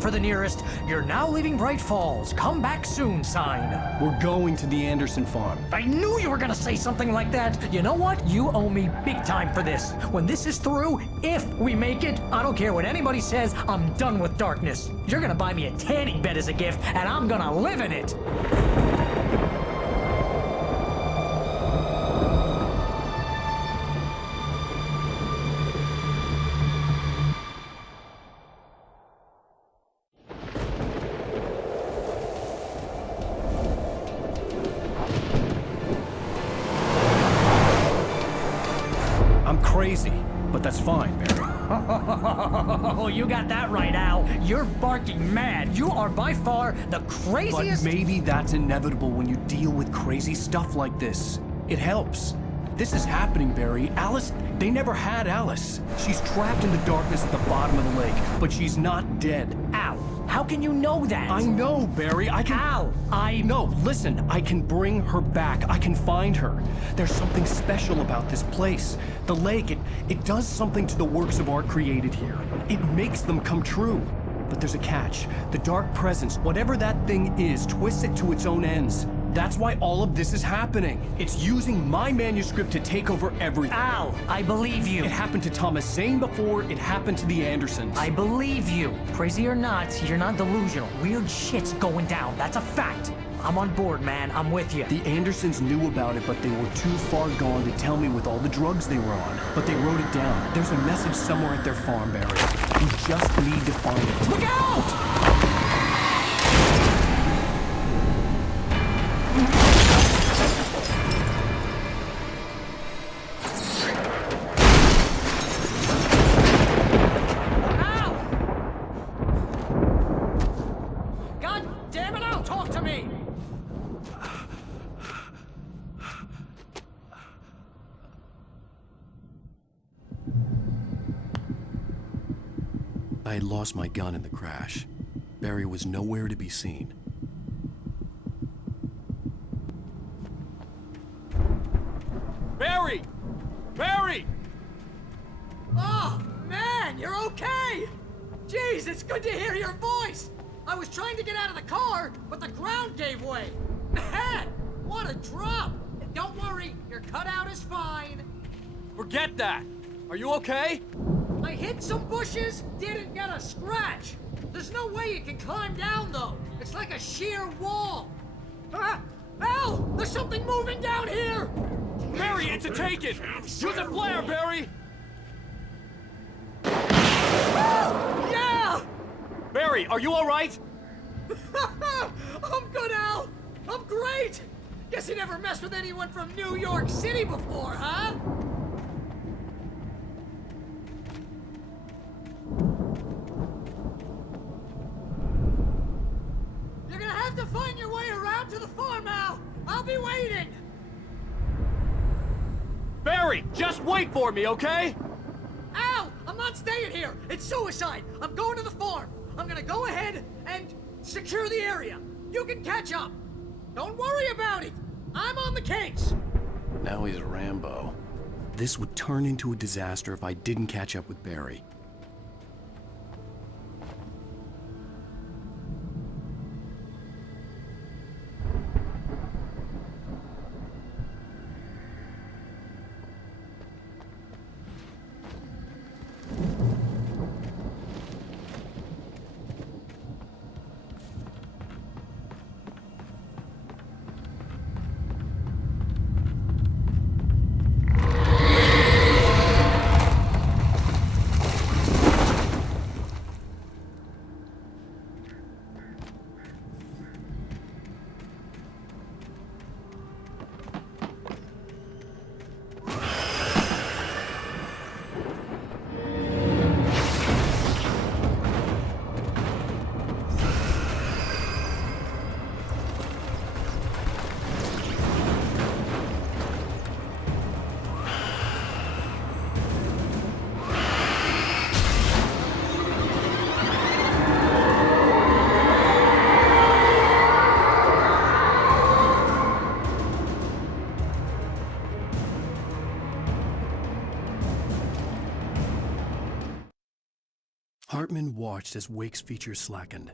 For the nearest, you're now leaving Bright Falls. Come back soon sign. We're going to the Anderson farm. I knew you were gonna say something like that. You know what? You owe me big time for this. When this is through, if we make it, I don't care what anybody says, I'm done with darkness. You're gonna buy me a tanning bed as a gift, and I'm gonna live in it. Crazy, but that's fine, Barry. Oh, you got that right, Al. You're barking mad. You are by far the craziest... But maybe that's inevitable when you deal with crazy stuff like this. It helps. This is happening, Barry. Alice, they never had Alice. She's trapped in the darkness at the bottom of the lake, but she's not dead. Al, how can you know that? I know, Barry. I can... Al, No, listen. I can bring her back. I can find her. There's something special about this place. The lake, it does something to the works of art created here. It makes them come true. But there's a catch. The dark presence, whatever that thing is, twists it to its own ends. That's why all of this is happening. It's using my manuscript to take over everything. Al, I believe you. It happened to Thomas Zane before, it happened to the Andersons. I believe you. Crazy or not, you're not delusional. Weird shit's going down. That's a fact. I'm on board, man. I'm with you. The Andersons knew about it, but they were too far gone to tell me with all the drugs they were on. But they wrote it down. There's a message somewhere at their farm, Barry. We just need to find it. Look out! I had lost my gun in the crash. Barry was nowhere to be seen. Barry! Barry! Oh, man, you're okay! Hey! Jeez, it's good to hear your voice! I was trying to get out of the car, but the ground gave way. Man, what a drop! Don't worry, your cutout is fine. Forget that! Are you okay? I hit some bushes, didn't get a scratch. There's no way you can climb down, though. It's like a sheer wall. Al! There's something moving down here! Barry, it's a take-it! Use a flare, Barry! Yeah! Barry, are you alright? I'm good, Al! I'm great! Guess you never messed with anyone from New York City before, huh? You're gonna have to find your way around to the farm, Al! I'll be waiting! Barry, just wait for me, okay? Al! I'm not staying here! It's suicide! I'm going to the farm! I'm gonna go ahead and secure the area! You can catch up! Don't worry about it! I'm on the case! Now he's Rambo. This would turn into a disaster if I didn't catch up with Barry. Hartman watched as Wake's features slackened.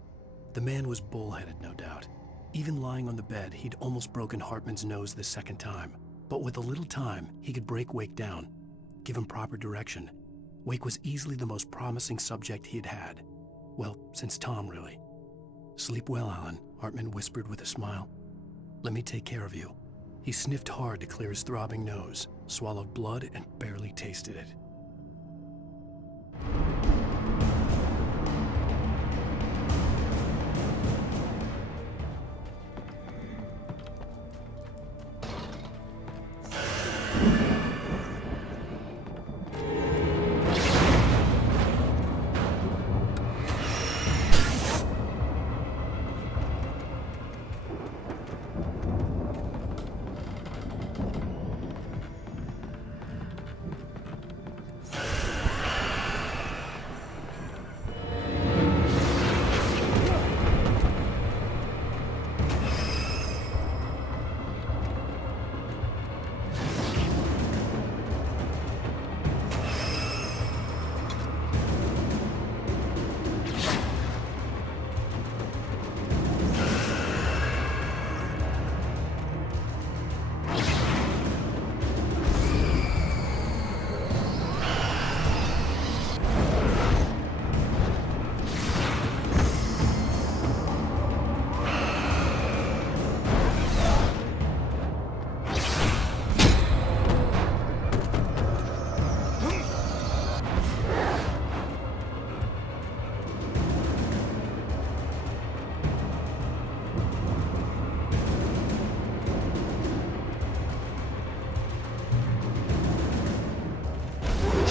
The man was bullheaded, no doubt. Even lying on the bed, he'd almost broken Hartman's nose the second time. But with a little time, he could break Wake down, give him proper direction. Wake was easily the most promising subject he'd had. Well, since Tom, really. Sleep well, Alan, Hartman whispered with a smile. Let me take care of you. He sniffed hard to clear his throbbing nose, swallowed blood, and barely tasted it.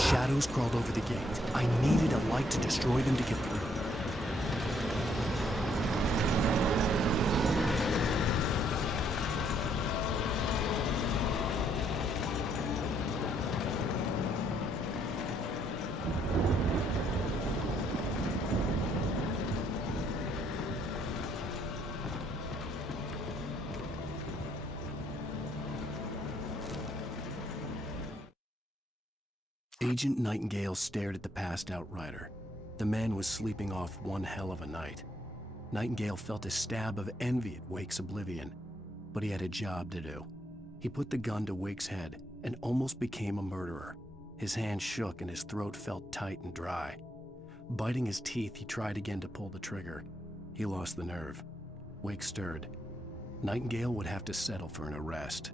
Shadows crawled over the gate. I needed a light to destroy them to get through. Agent Nightingale stared at the passed-out rider. The man was sleeping off one hell of a night. Nightingale felt a stab of envy at Wake's oblivion, but he had a job to do. He put the gun to Wake's head and almost became a murderer. His hand shook and his throat felt tight and dry. Biting his teeth, he tried again to pull the trigger. He lost the nerve. Wake stirred. Nightingale would have to settle for an arrest.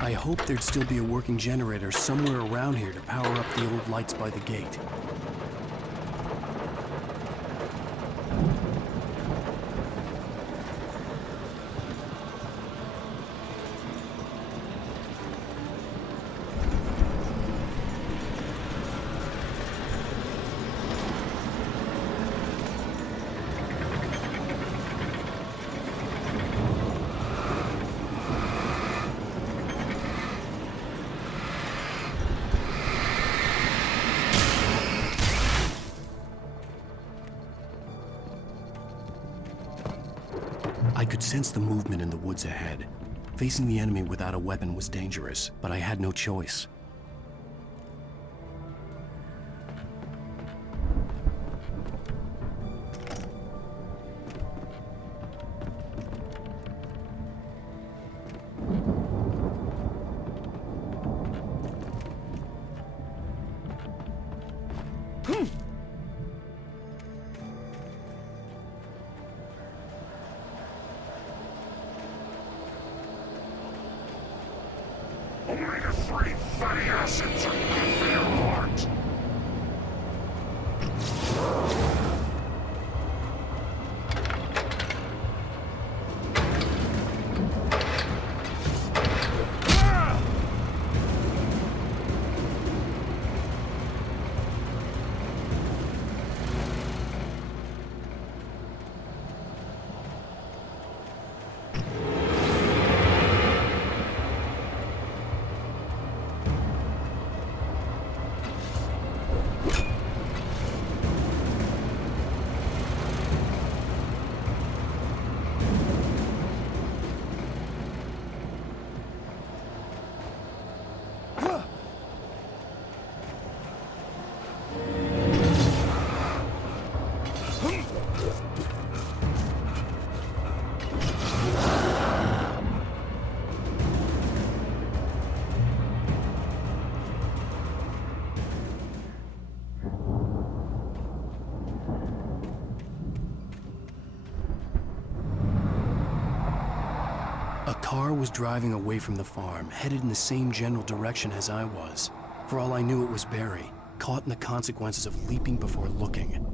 I hoped there'd still be a working generator somewhere around here to power up the old lights by the gate. I could sense the movement in the woods ahead. Facing the enemy without a weapon was dangerous, but I had no choice. Only the three funny acids are good for your heart. A car was driving away from the farm, headed in the same general direction as I was. For all I knew, it was Barry, caught in the consequences of leaping before looking.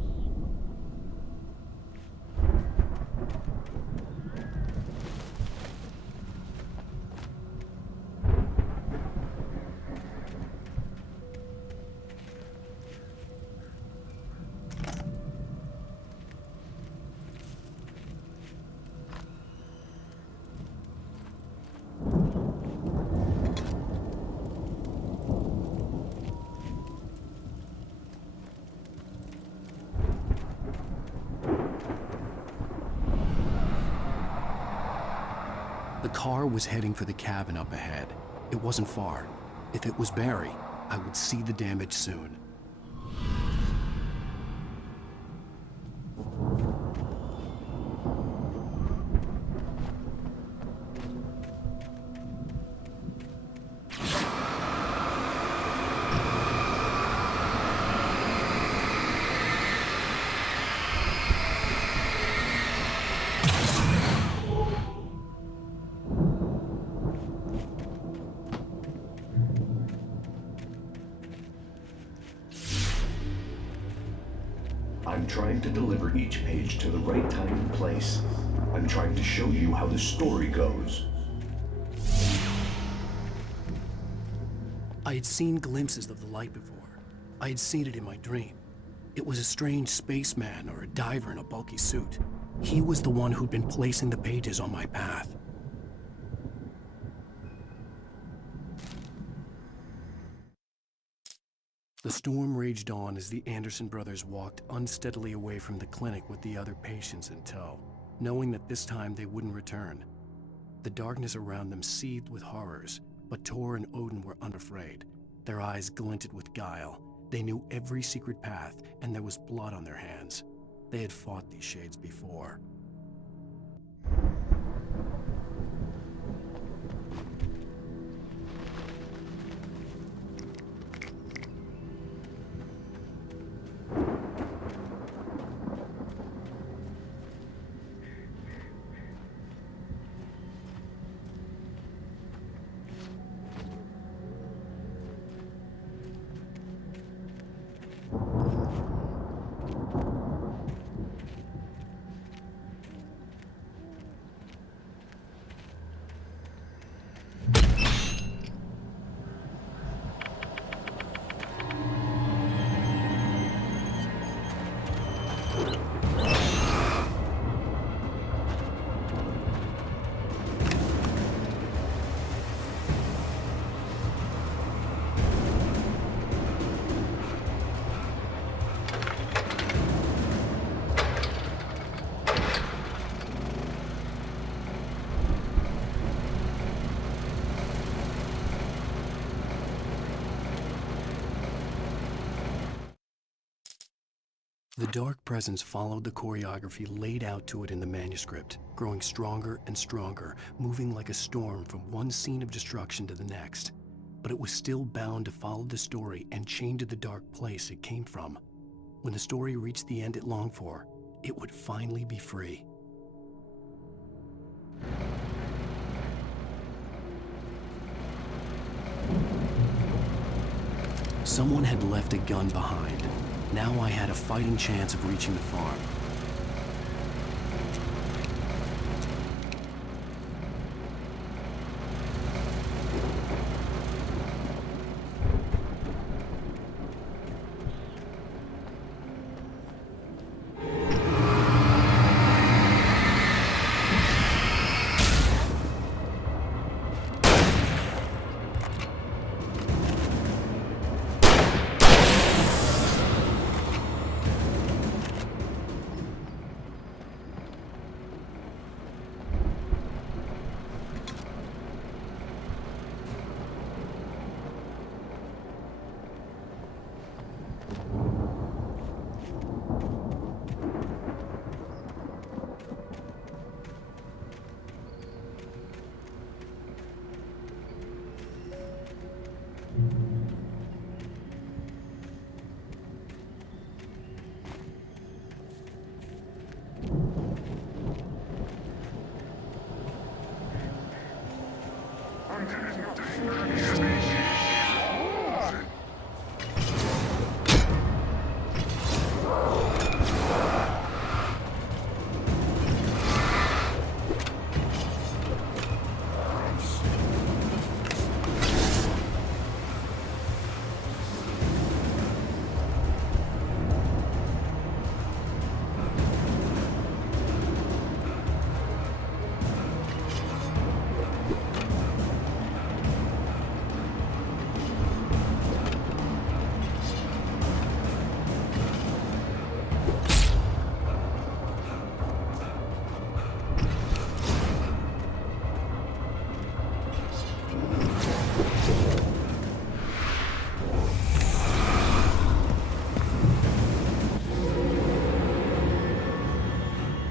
The car was heading for the cabin up ahead. It wasn't far. If it was Barry, I would see the damage soon. I'm trying to deliver each page to the right time and place. I'm trying to show you how the story goes. I had seen glimpses of the light before. I had seen it in my dream. It was a strange spaceman or a diver in a bulky suit. He was the one who'd been placing the pages on my path. The storm raged on as the Anderson brothers walked unsteadily away from the clinic with the other patients in tow, knowing that this time they wouldn't return. The darkness around them seethed with horrors, but Tor and Odin were unafraid. Their eyes glinted with guile. They knew every secret path, and there was blood on their hands. They had fought these shades before. The dark presence followed the choreography laid out to it in the manuscript, growing stronger and stronger, moving like a storm from one scene of destruction to the next. But it was still bound to follow the story and chained to the dark place it came from. When the story reached the end it longed for, it would finally be free. Someone had left a gun behind. Now I had a fighting chance of reaching the farm.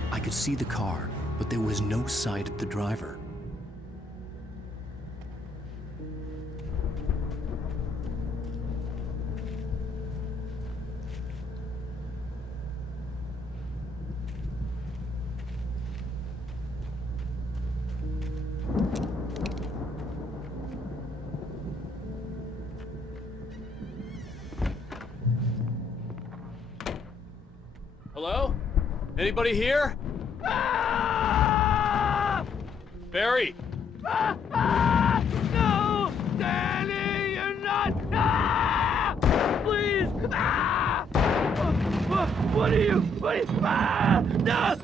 I could see the car, but there was no sight of the driver. Hello? Anybody here? Barry! No! Danny, you're not! Please! What are you? No! No!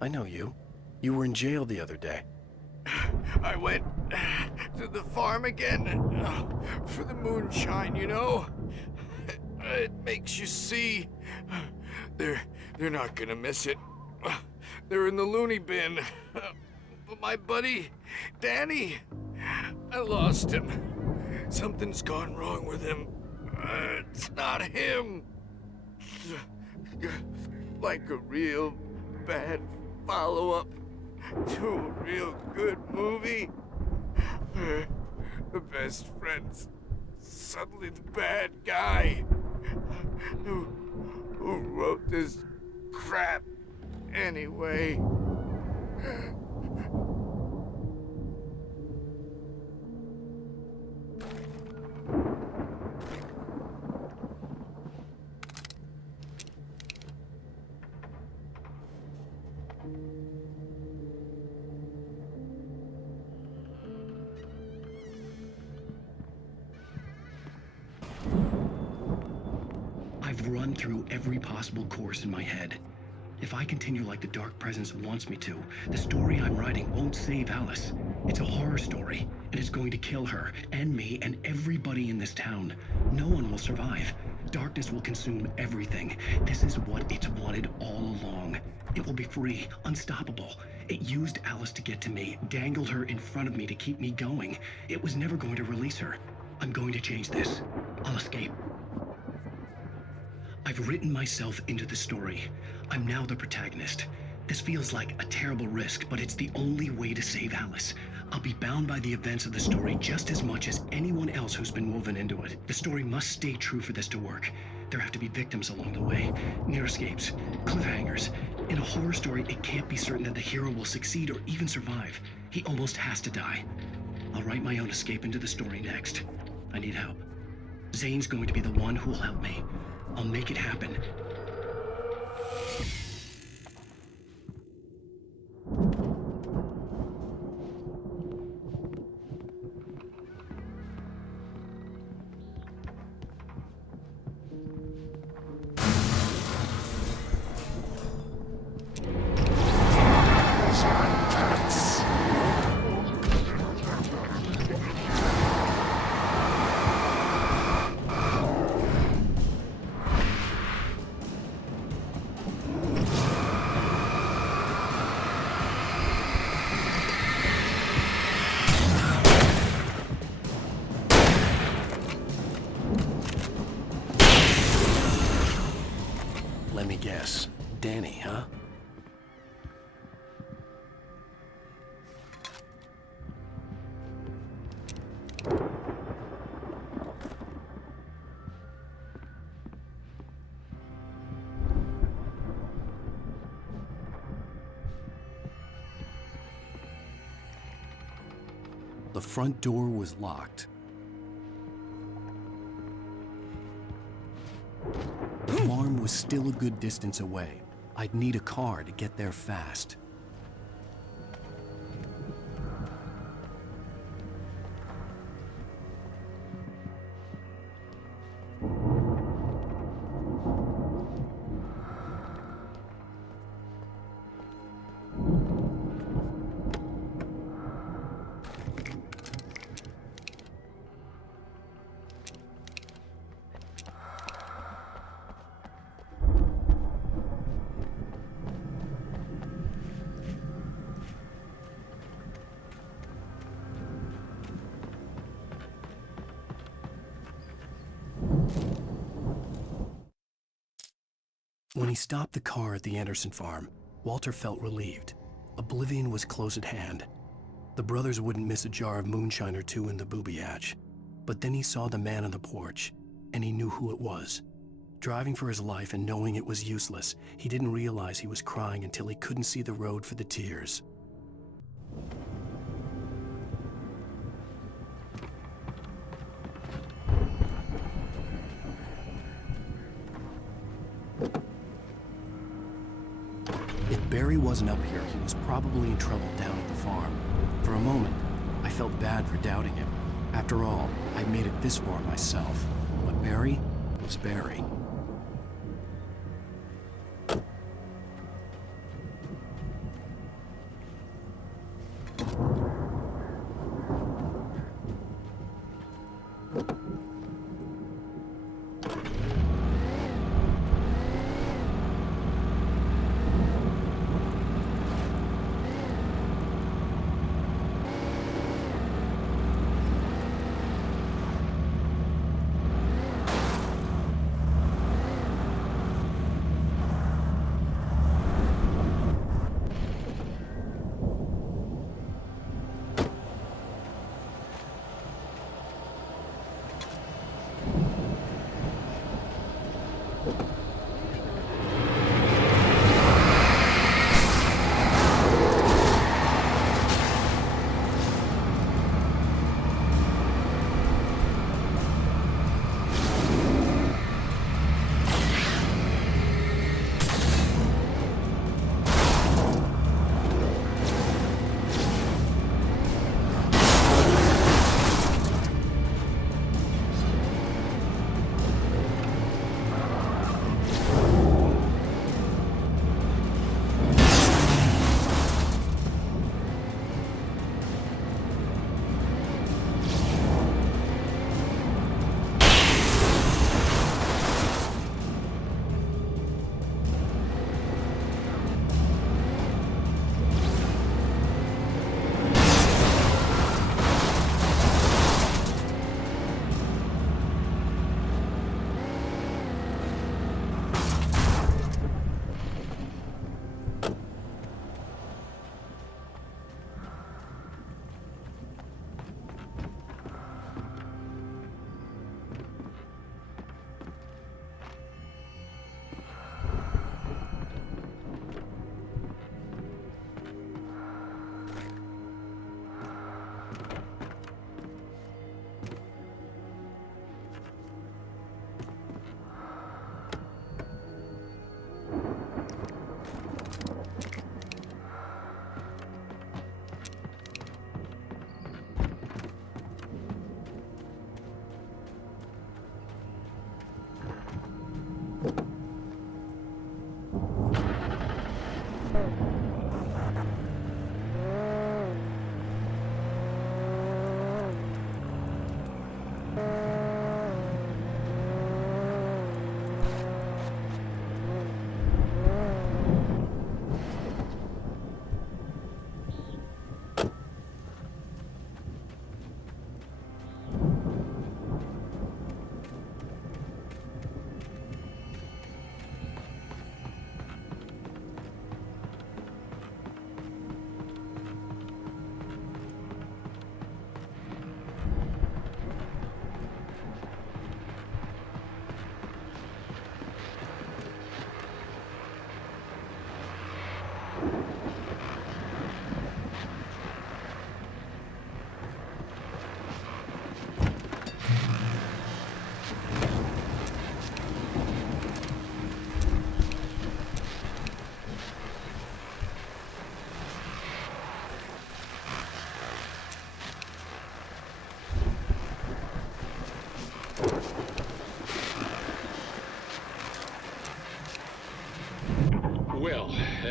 I know you. You were in jail the other day. I went to the farm again for the moonshine, you know? It makes you see. They're not gonna miss it. They're in the loony bin. But my buddy, Danny, I lost him. Something's gone wrong with him. It's not him. Like a real bad follow-up to a real good movie. The best friend's suddenly the bad guy. Who wrote this crap anyway? I've run through every possible course in my head. If I continue like the Dark Presence wants me to, the story I'm writing won't save Alice. It's a horror story, and it's going to kill her, and me, and everybody in this town. No one will survive. Darkness will consume everything. This is what it's wanted all along. It will be free, unstoppable. It used Alice to get to me, dangled her in front of me to keep me going. It was never going to release her. I'm going to change this. I'll escape. I've written myself into the story. I'm now the protagonist. This feels like a terrible risk, but it's the only way to save Alice. I'll be bound by the events of the story just as much as anyone else who's been woven into it. The story must stay true for this to work. There have to be victims along the way, near escapes, cliffhangers. In a horror story, it can't be certain that the hero will succeed or even survive. He almost has to die. I'll write my own escape into the story next. I need help. Zane's going to be the one who will help me. I'll make it happen. Let me guess. Danny, huh? The front door was locked. The farm was still a good distance away. I'd need a car to get there fast. When he stopped the car at the Anderson farm, Walter felt relieved. Oblivion was close at hand. The brothers wouldn't miss a jar of moonshine or two in the booby hatch. But then he saw the man on the porch, and he knew who it was. Driving for his life and knowing it was useless, he didn't realize he was crying until he couldn't see the road for the tears. If Barry wasn't up here, he was probably in trouble down at the farm. For a moment, I felt bad for doubting him. After all, I'd made it this far myself. But Barry was Barry.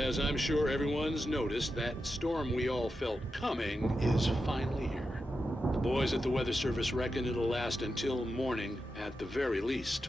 as I'm sure everyone's noticed, that storm we all felt coming is finally here. The boys at the Weather Service reckon it'll last until morning at the very least.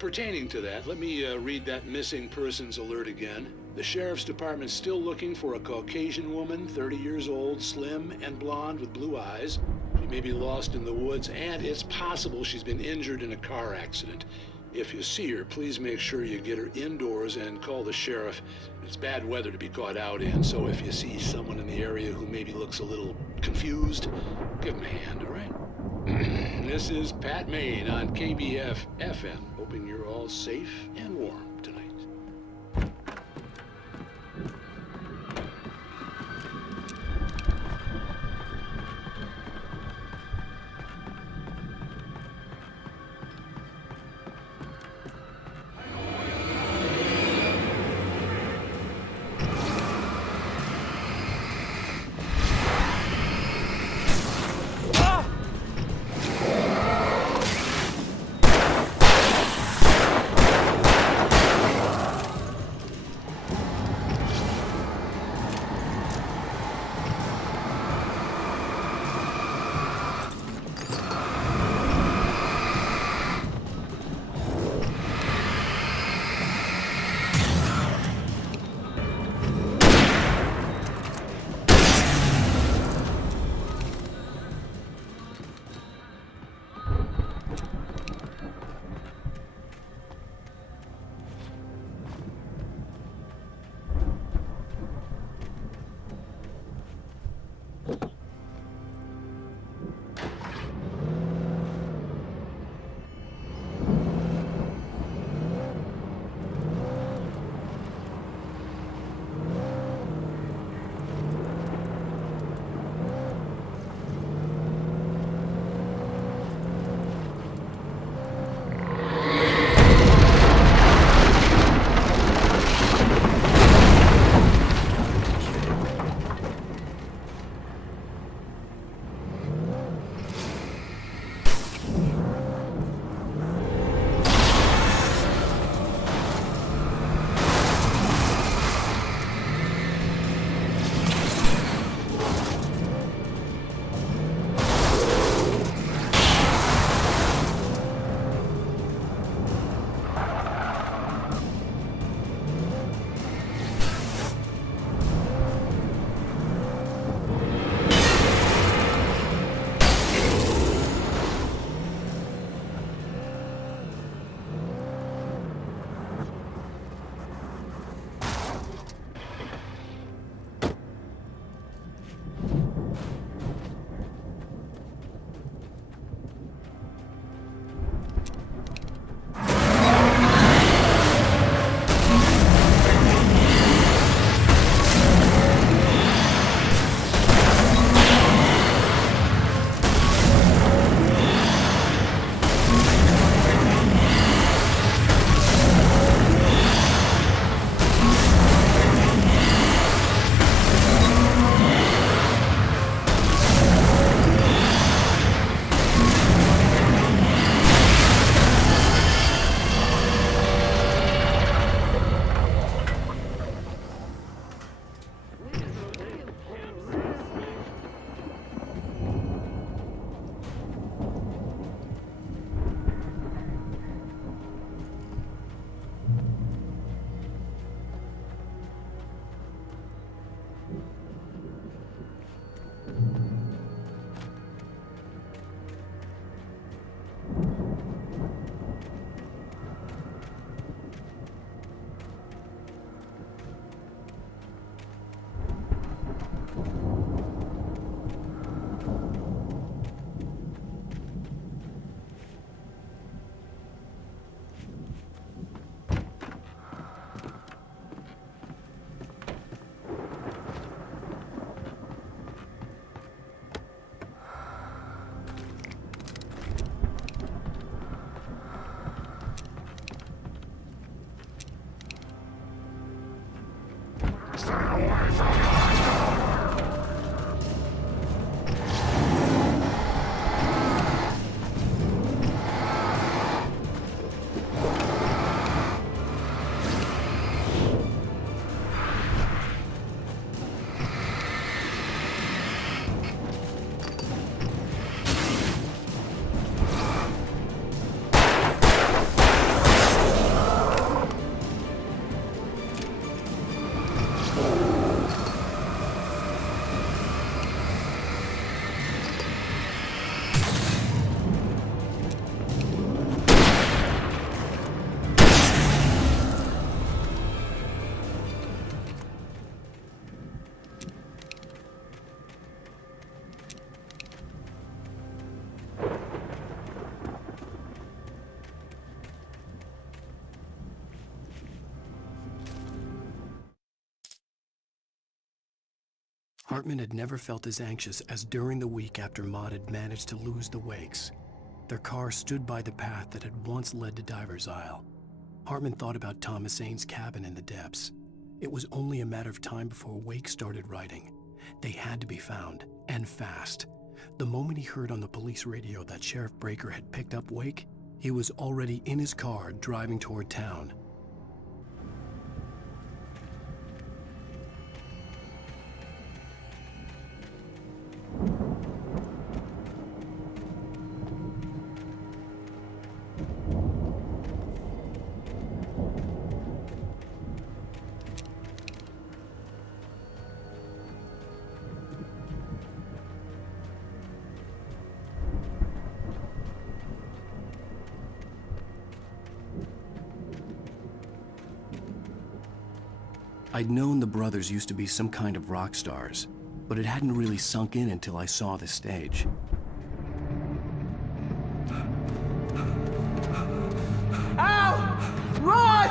Pertaining to that, let me read that missing persons alert again. The Sheriff's Department's still looking for a Caucasian woman, 30 years old, slim and blonde with blue eyes. She may be lost in the woods, and it's possible she's been injured in a car accident. If you see her, please make sure you get her indoors and call the sheriff. It's bad weather to be caught out in, so if you see someone in the area who maybe looks a little confused, give them a hand, all right? This is Pat Maine on KBF FM, hoping you're all safe and warm tonight. Hartman had never felt as anxious as during the week after Maud had managed to lose the Wakes. Their car stood by the path that had once led to Diver's Isle. Hartman thought about Thomas Aine's cabin in the depths. It was only a matter of time before Wake started writing. They had to be found, and fast. The moment he heard on the police radio that Sheriff Breaker had picked up Wake, he was already in his car driving toward town. I'd known the brothers used to be some kind of rock stars, but it hadn't really sunk in until I saw the stage. Ow! Run!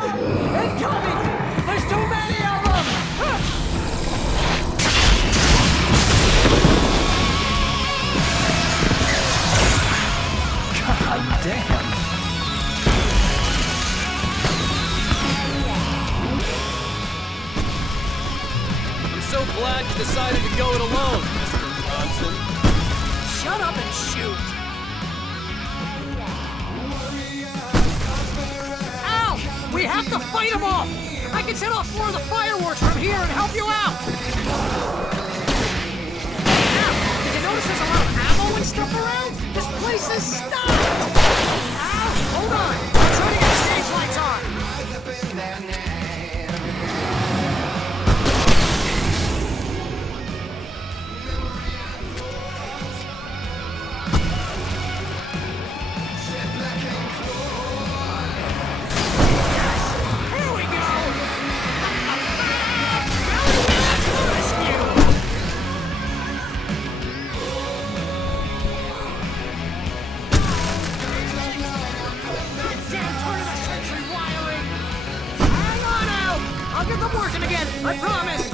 Incoming! There's too many of them! God damn! So glad you decided to go it alone, Mr. Johnson. Shut up and shoot! Ow! We have to fight them off! I can set off more of the fireworks from here and help you out! Ow! Did you notice there's a lot of ammo and stuff around? This place is stocked! Ow! Hold on! I'm trying to get stage lights on! I promise!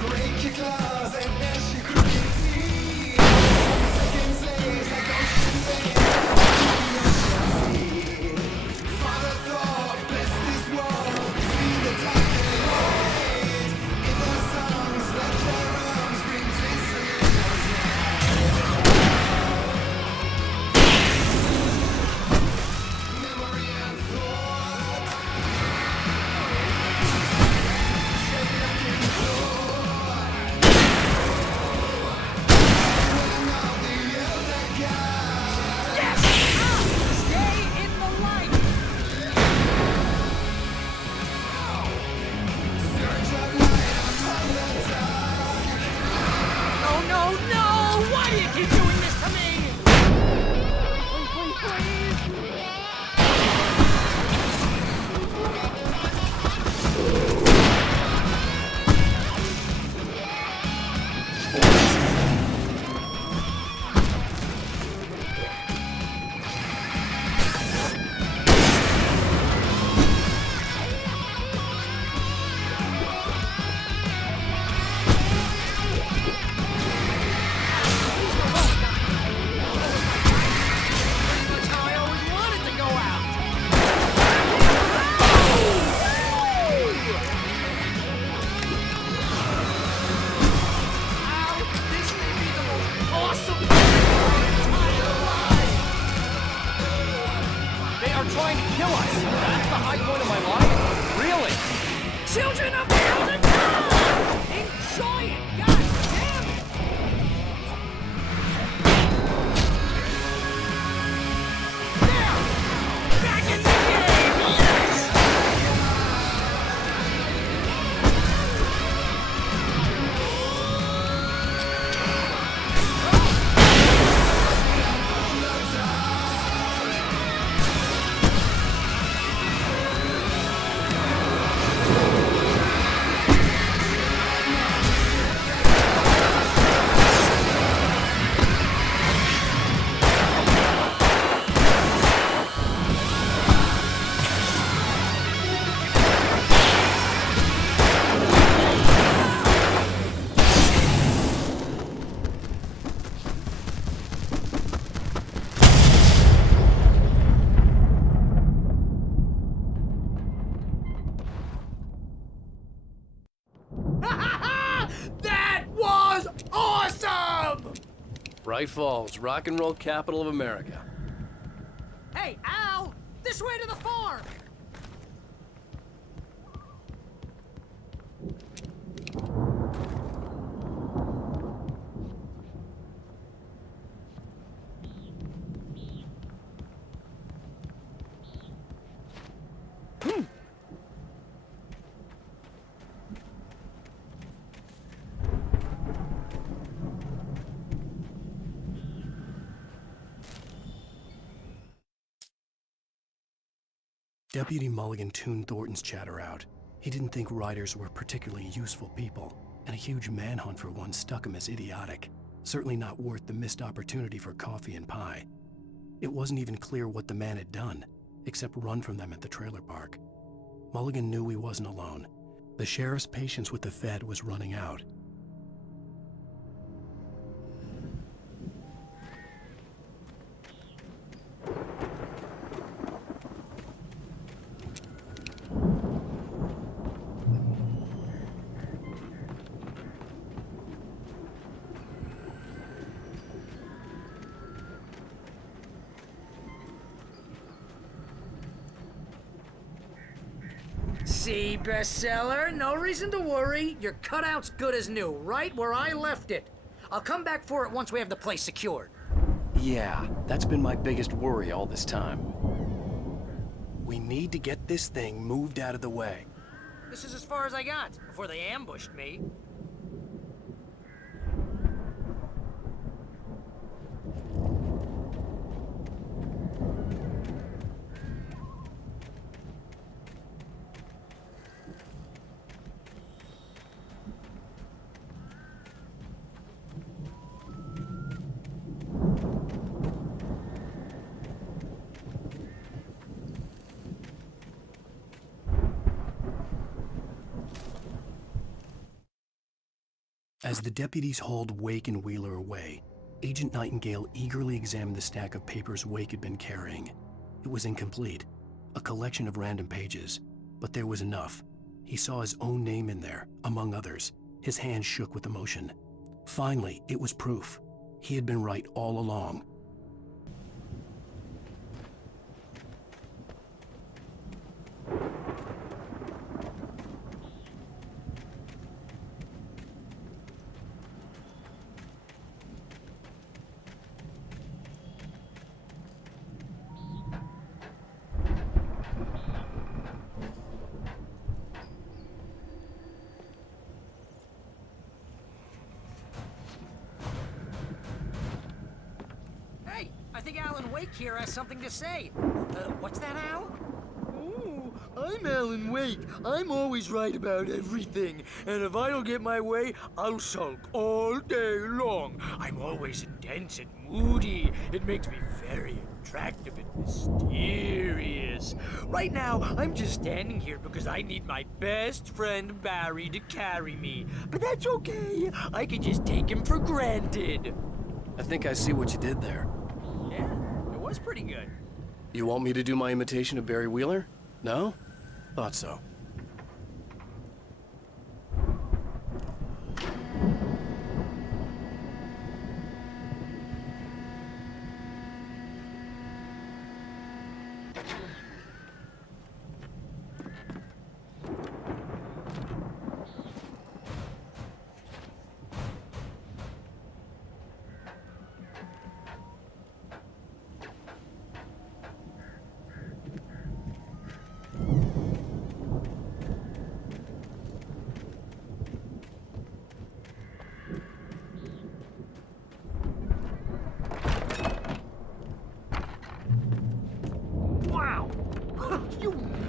Children of the Elder God! Enjoy it! God damn it! There! Back in the game! Yes! Bright Falls, rock and roll capital of America. Hey, Al! This way to the farm! Deputy Mulligan tuned Thornton's chatter out. He didn't think writers were particularly useful people, and a huge manhunt for one struck him as idiotic. Certainly not worth the missed opportunity for coffee and pie. It wasn't even clear what the man had done, except run from them at the trailer park. Mulligan knew he wasn't alone. The sheriff's patience with the Fed was running out. See, bestseller? No reason to worry. Your cutout's good as new, right where I left it. I'll come back for it once we have the place secured. Yeah, that's been my biggest worry all this time. We need to get this thing moved out of the way. This is as far as I got before they ambushed me. As the deputies hauled Wake and Wheeler away, Agent Nightingale eagerly examined the stack of papers Wake had been carrying. It was incomplete, a collection of random pages, but there was enough. He saw his own name in there, among others. His hands shook with emotion. Finally, it was proof. He had been right all along. I think Alan Wake here has something to say. What's that, Al? Ooh, I'm Alan Wake. I'm always right about everything. And if I don't get my way, I'll sulk all day long. I'm always intense and moody. It makes me very attractive and mysterious. Right now, I'm just standing here because I need my best friend Barry to carry me. But that's okay. I can just take him for granted. I think I see what you did there. Yeah, it was pretty good. You want me to do my imitation of Barry Wheeler? No? Thought so.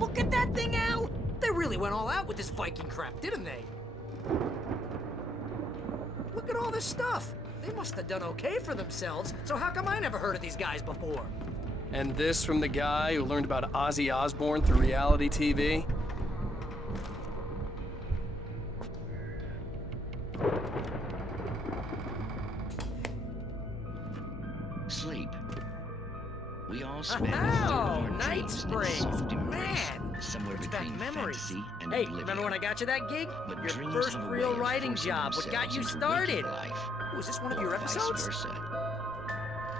Look at that thing, Al! They really went all out with this Viking crap, didn't they? Look at all this stuff. They must have done okay for themselves, so how come I never heard of these guys before? And this from the guy who learned about Ozzy Osbourne through reality TV? Sleep. We all spend Oh, Night Springs, man! Somewhere It's between back memories. fantasy and Hey, oblivion. remember when I got you that gig? But Your dreams first have a real way of writing forcing job, what got you themselves into started? waking life, Was this one of your or vice episodes? versa.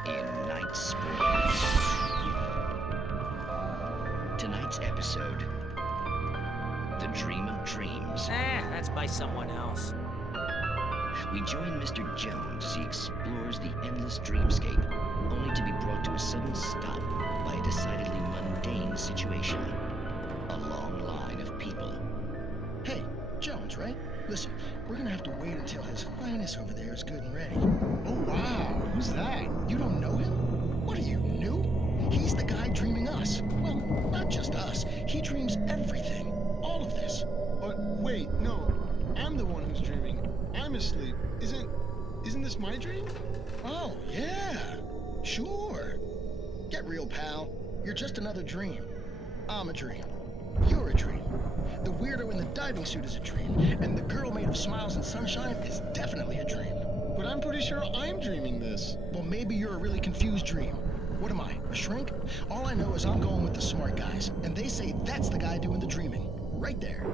in Night Sports. Tonight's episode, The Dream of Dreams. That's by someone else. We join Mr. Jones as he explores the endless dreamscape, only to be brought to a sudden stop by a decidedly mundane situation. A long line of people. Hey, Jones, right? Listen, we're gonna have to wait until His Highness over there is good and ready. Oh, wow. Who's that? You don't know him? What are you, new? He's the guy dreaming us. Well, not just us. He dreams everything. All of this. But wait, no. I'm the one who's dreaming. I'm asleep. Isn't this my dream? Oh, yeah. Sure. Get real, pal. You're just another dream. I'm a dream. You're a dream. The weirdo in the diving suit is a dream, and the girl made of smiles and sunshine is definitely a dream. But I'm pretty sure I'm dreaming this. Well, maybe you're a really confused dream. What am I, a shrink? All I know is I'm going with the smart guys, and they say that's the guy doing the dreaming. Right there.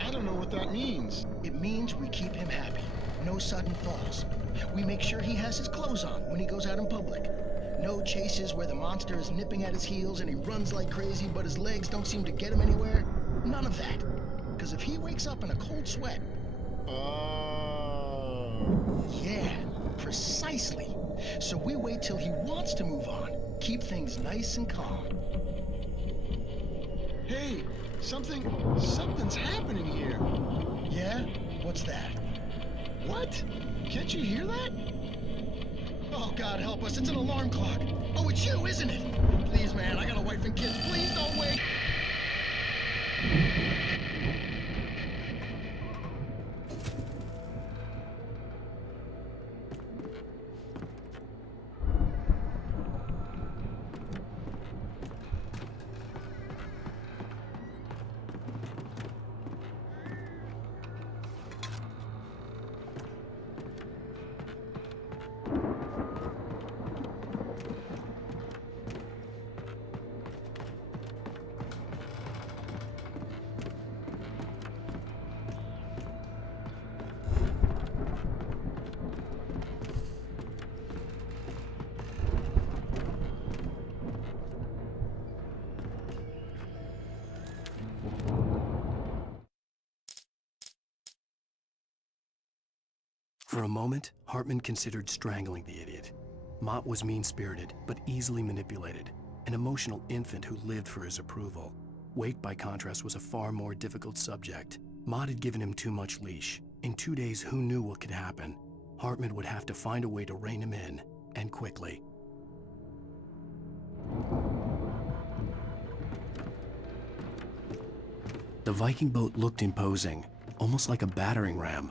I don't know what that means. It means we keep him happy. No sudden falls. We make sure he has his clothes on when he goes out in public. No chases where the monster is nipping at his heels and he runs like crazy, but his legs don't seem to get him anywhere. None of that. Because if he wakes up in a cold sweat... Yeah, precisely. So we wait till he wants to move on. Keep things nice and calm. Hey, something's happening here. Yeah? What's that? What? Can't you hear that? Oh, God help us, it's an alarm clock. Oh, it's you, isn't it? Please, man, I got a wife and kids. Please don't wait. For a moment, Hartman considered strangling the idiot. Mott was mean-spirited, but easily manipulated, an emotional infant who lived for his approval. Wake, by contrast, was a far more difficult subject. Mott had given him too much leash. In 2 days, who knew what could happen? Hartman would have to find a way to rein him in, and quickly. The Viking boat looked imposing, almost like a battering ram.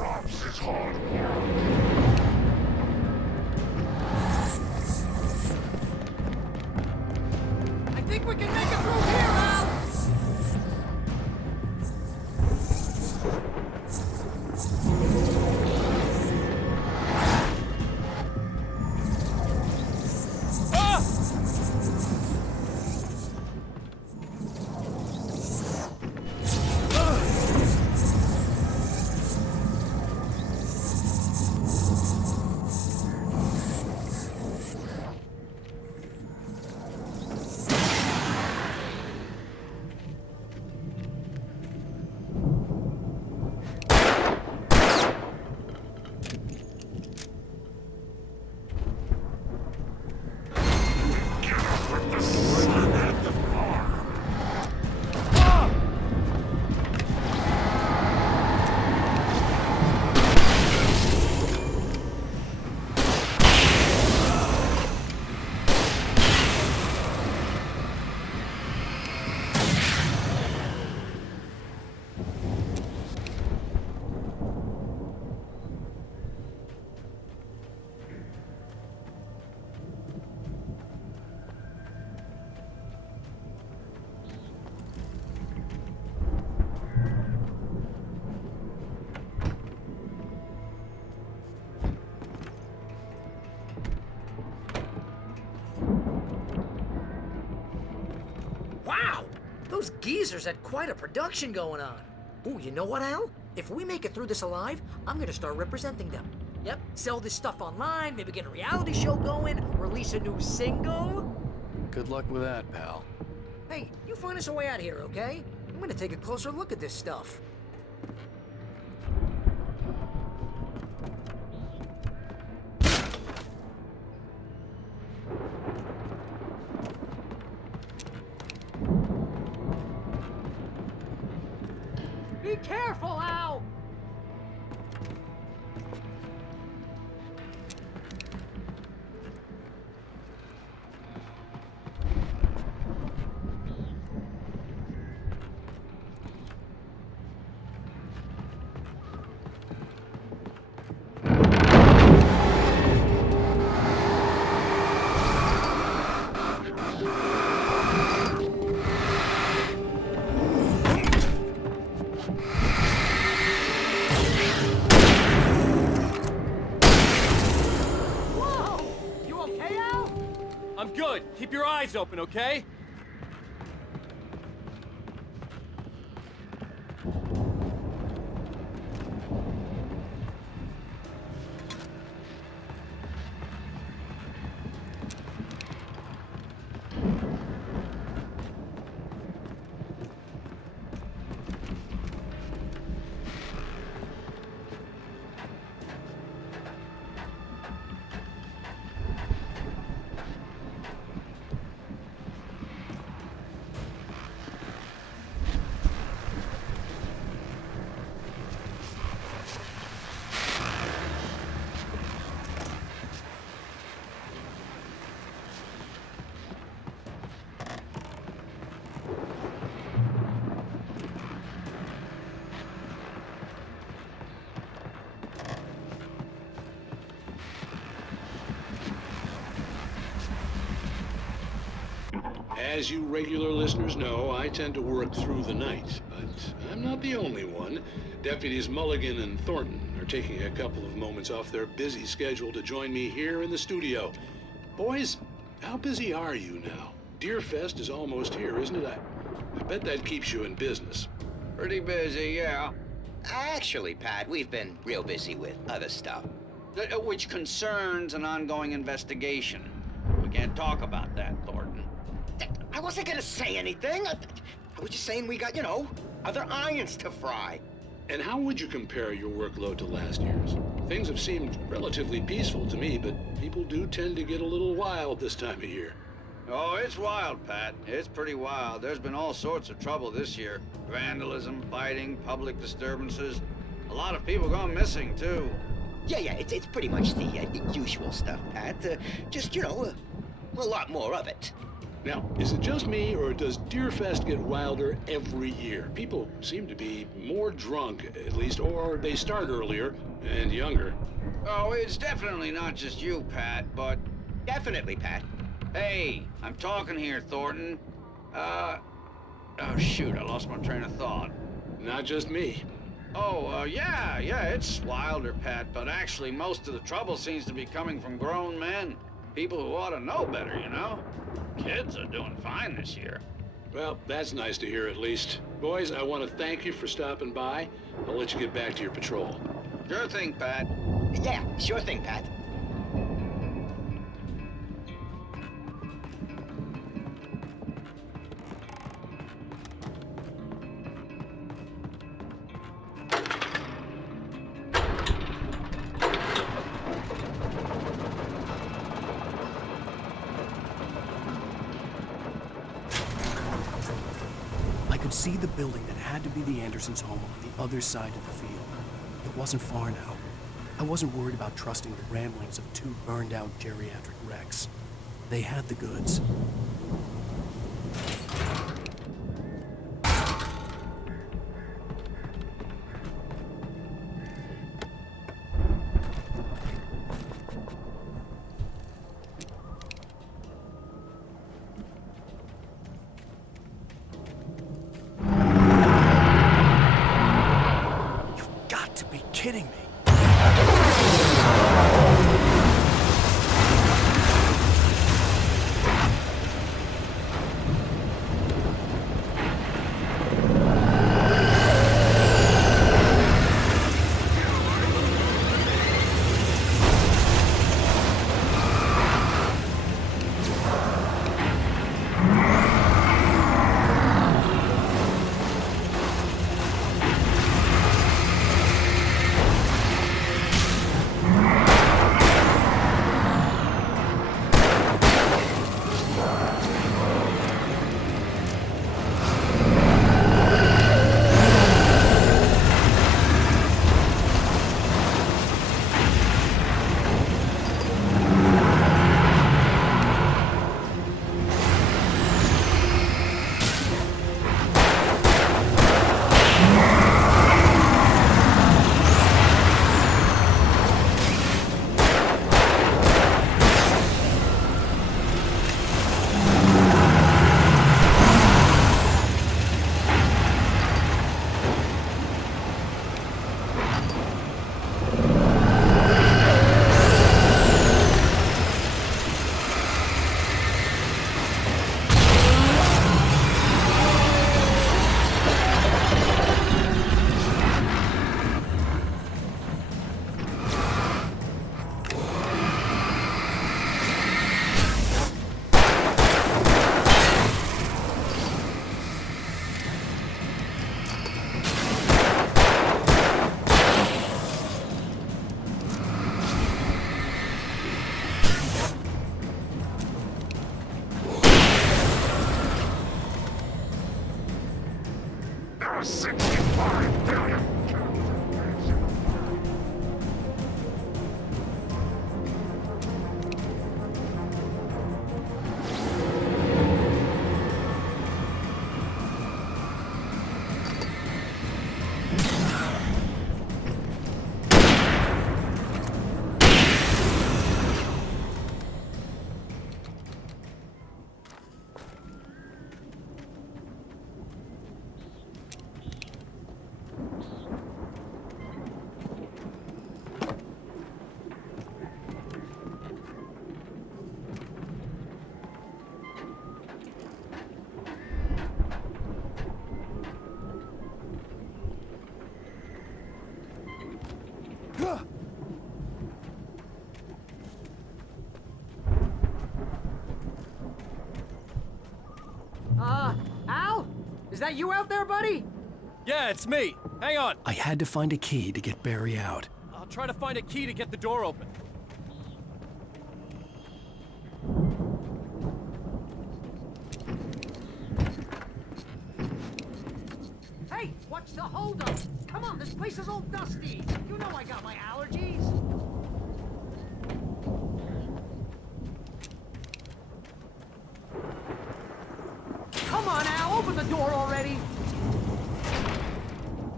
drops his hard work. I think we can make it through here, Al! Wow! Those geezers had quite a production going on. Ooh, you know what, Al? If we make it through this alive, I'm gonna start representing them. Yep, sell this stuff online, maybe get a reality show going, release a new single. Good luck with that, pal. Hey, you find us a way out of here, okay? I'm gonna take a closer look at this stuff. Be careful, Al! I'm good. Keep your eyes open, okay? As you regular listeners know, I tend to work through the night, but I'm not the only one. Deputies Mulligan and Thornton are taking a couple of moments off their busy schedule to join me here in the studio. Boys, how busy are you now? Deerfest is almost here, isn't it? I bet that keeps you in business. Pretty busy, yeah. Actually, Pat, we've been real busy with other stuff, which concerns an ongoing investigation. We can't talk about that, Thornton. I wasn't gonna say anything. I was just saying we got, you know, other irons to fry. And how would you compare your workload to last year's? Things have seemed relatively peaceful to me, but people do tend to get a little wild this time of year. Oh, it's wild, Pat. It's pretty wild. There's been all sorts of trouble this year. Vandalism, fighting, public disturbances. A lot of people gone missing, too. Yeah, it's pretty much the usual stuff, Pat. Just, you know, a lot more of it. Now, is it just me, or does Deerfest get wilder every year? People seem to be more drunk, at least, or they start earlier and younger. Oh, it's definitely not just you, Pat, but... Definitely, Pat. Hey, I'm talking here, Thornton. Oh, shoot, I lost my train of thought. Not just me. Oh, yeah, it's wilder, Pat, but actually most of the trouble seems to be coming from grown men. People who ought to know better, you know? Kids are doing fine this year. Well, that's nice to hear at least. Boys, I want to thank you for stopping by. I'll let you get back to your patrol. Sure thing, Pat. Yeah, sure thing, Pat. I could see the building that had to be the Andersons' home on the other side of the field. It wasn't far now. I wasn't worried about trusting the ramblings of two burned-out geriatric wrecks. They had the goods. Kidding me. Al? Is that you out there, buddy? Yeah, it's me. Hang on. I had to find a key to get Barry out. I'll try to find a key to get the door open. Hey, what's the holdup? Come on, this place is all dusty. You know I got my allergies. the door already?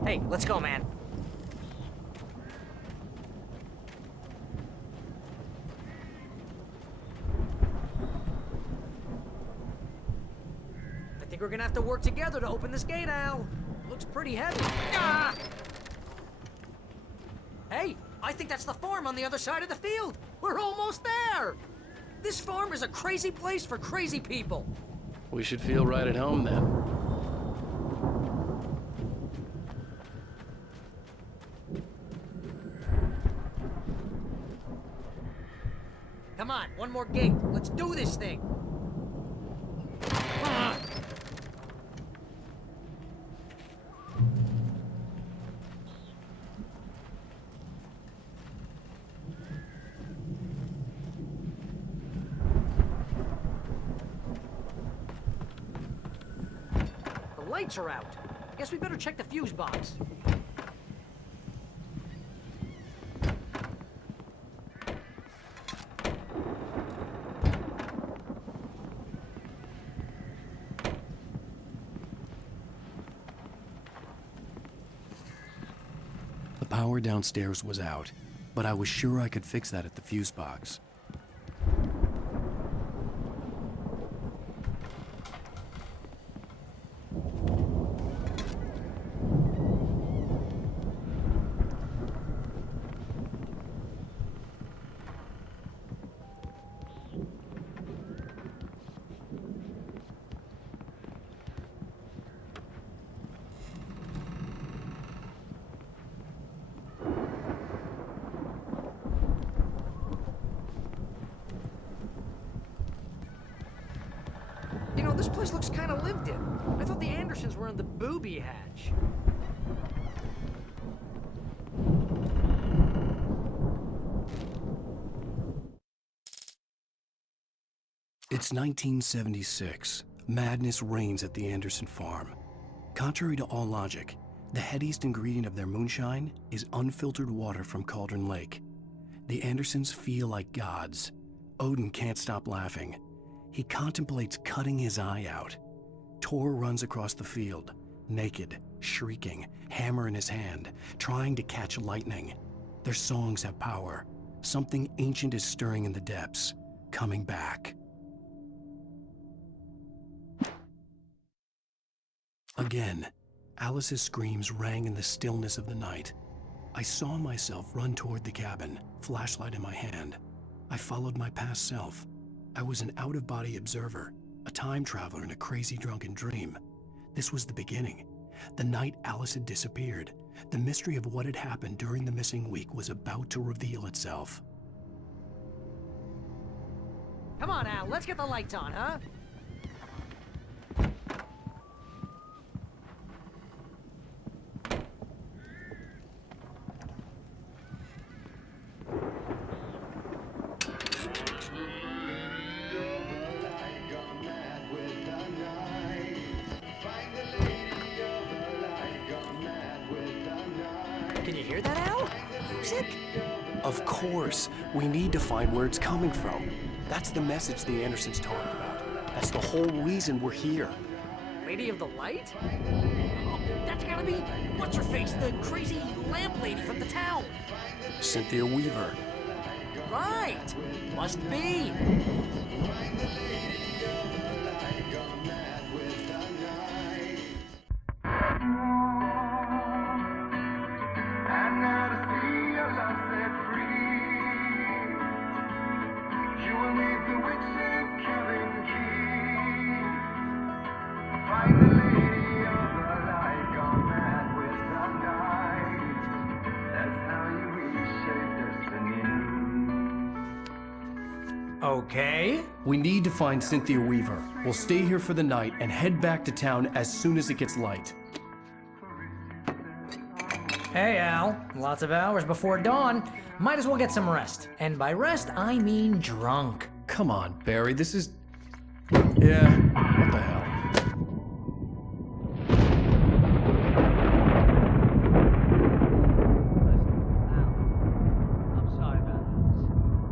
Hey, let's go, man. I think we're gonna have to work together to open this gate, Al. Looks pretty heavy. Ah! Hey, I think that's the farm on the other side of the field. We're almost there. This farm is a crazy place for crazy people. We should feel right at home then. Come on, one more gate. Let's do this thing. Ah! The lights are out. Guess we better check the fuse box. The power downstairs was out, but I was sure I could fix that at the fuse box. You know, this place looks kind of lived in. I thought the Andersons were in the booby hatch. It's 1976. Madness reigns at the Anderson farm. Contrary to all logic, the headiest ingredient of their moonshine is unfiltered water from Cauldron Lake. The Andersons feel like gods. Odin can't stop laughing. He contemplates cutting his eye out. Tor runs across the field, naked, shrieking, hammer in his hand, trying to catch lightning. Their songs have power. Something ancient is stirring in the depths, coming back. Again, Alice's screams rang in the stillness of the night. I saw myself run toward the cabin, flashlight in my hand. I followed my past self. I was an out-of-body observer, a time traveler in a crazy drunken dream. This was the beginning. The night Alice had disappeared. The mystery of what had happened during the missing week was about to reveal itself. Come on, Al, let's get the lights on, huh? Can you hear that, Al? Music? Of course, we need to find where it's coming from. That's the message the Andersons talked about. That's the whole reason we're here. Lady of the Light? Oh, that's gotta be, what's-her-face, the crazy lamp lady from the town. Cynthia Weaver. Right! Must be. Okay. We need to find Cynthia Weaver. We'll stay here for the night and head back to town as soon as it gets light. Hey, Al. Lots of hours before dawn. Might as well get some rest. And by rest, I mean drunk. Come on, Barry, this is... Yeah, what the hell? I'm sorry about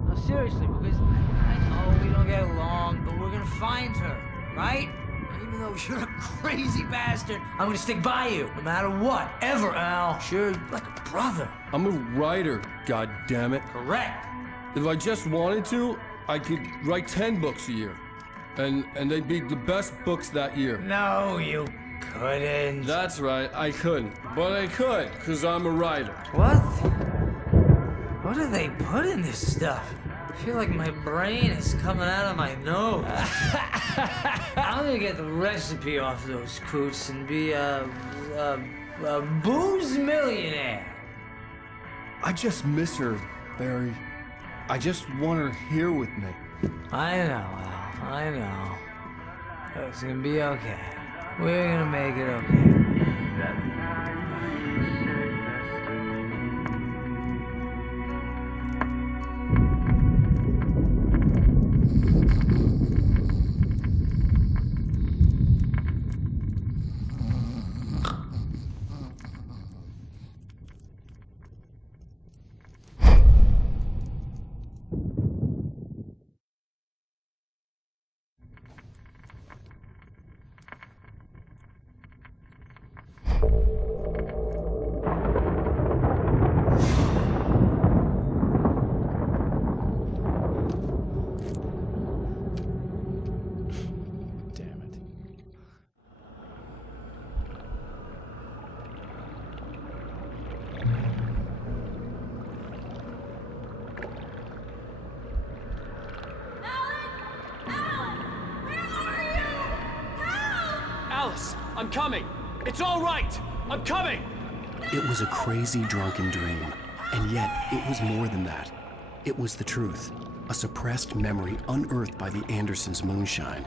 this. No, seriously, because I know we don't get along, but we're gonna find her, right? I though you're a crazy bastard, I'm gonna stick by you, no matter what, ever, Al. Sure, like a brother. I'm a writer, goddammit. Correct. If I just wanted to, I could write 10 books a year. And they'd be the best books that year. No, you couldn't. That's right, I couldn't. But I could, because I'm a writer. What? What do they put in this stuff? I feel like my brain is coming out of my nose. I'm gonna get the recipe off those coots and be a booze millionaire. I just miss her, Barry. I just want her here with me. I know, Al. I know. It's gonna be okay. We're gonna make it okay. Alice, I'm coming. It's all right. I'm coming. It was a crazy, drunken dream, and yet it was more than that. It was the truth, a suppressed memory unearthed by the Andersons' moonshine.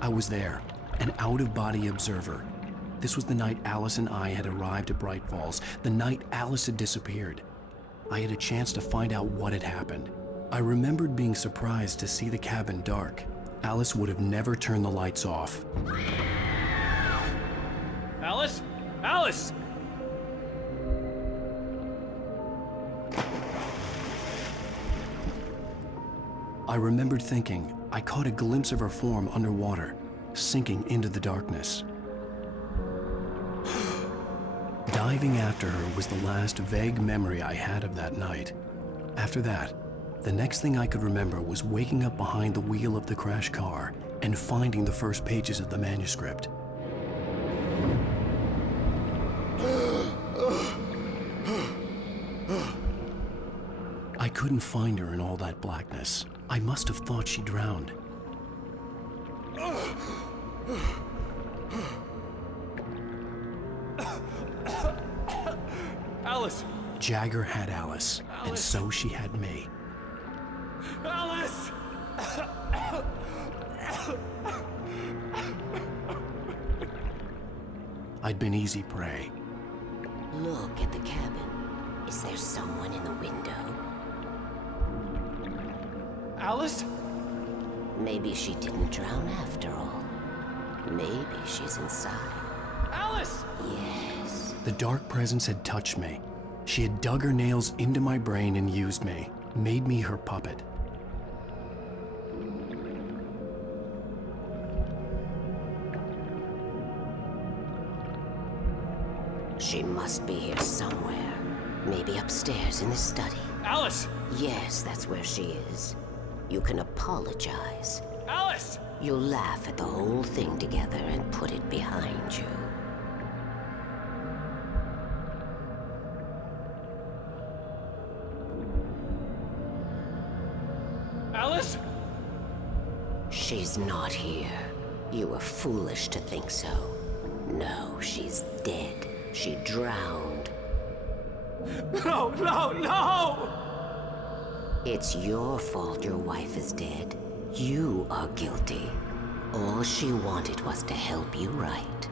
I was there, an out-of-body observer. This was the night Alice and I had arrived at Bright Falls, the night Alice had disappeared. I had a chance to find out what had happened. I remembered being surprised to see the cabin dark. Alice would have never turned the lights off. Alice? Alice! I remembered thinking I caught a glimpse of her form underwater, sinking into the darkness. Diving after her was the last vague memory I had of that night. After that, the next thing I could remember was waking up behind the wheel of the crashed car and finding the first pages of the manuscript. I couldn't find her in all that blackness. I must have thought she drowned. Alice! Jagger had Alice, and so she had me. Alice! I'd been easy prey. Look at the cabin. Is there someone in the window? Alice? Maybe she didn't drown after all. Maybe she's inside. Alice! Yes. The dark presence had touched me. She had dug her nails into my brain and used me, made me her puppet. She must be here somewhere. Maybe upstairs in the study. Alice! Yes, that's where she is. You can apologize. Alice! You'll laugh at the whole thing together and put it behind you. Alice? She's not here. You were foolish to think so. No, she's dead. She drowned. No, no, no! It's your fault your wife is dead. You are guilty. All she wanted was to help you right.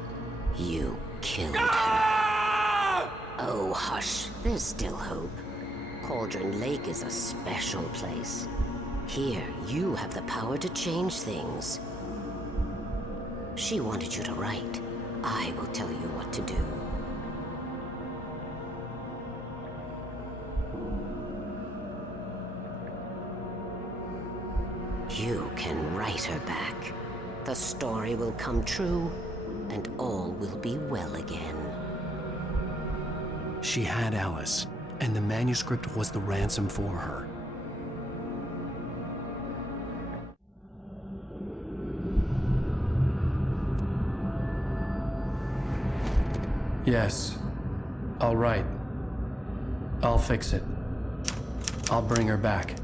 You killed her. Oh, hush. There's still hope. Cauldron Lake is a special place. Here, you have the power to change things. She wanted you to write. I will tell you what to do. You can write her back. The story will come true, and all will be well again. She had Alice, and the manuscript was the ransom for her. Yes. All right. I'll fix it. I'll bring her back.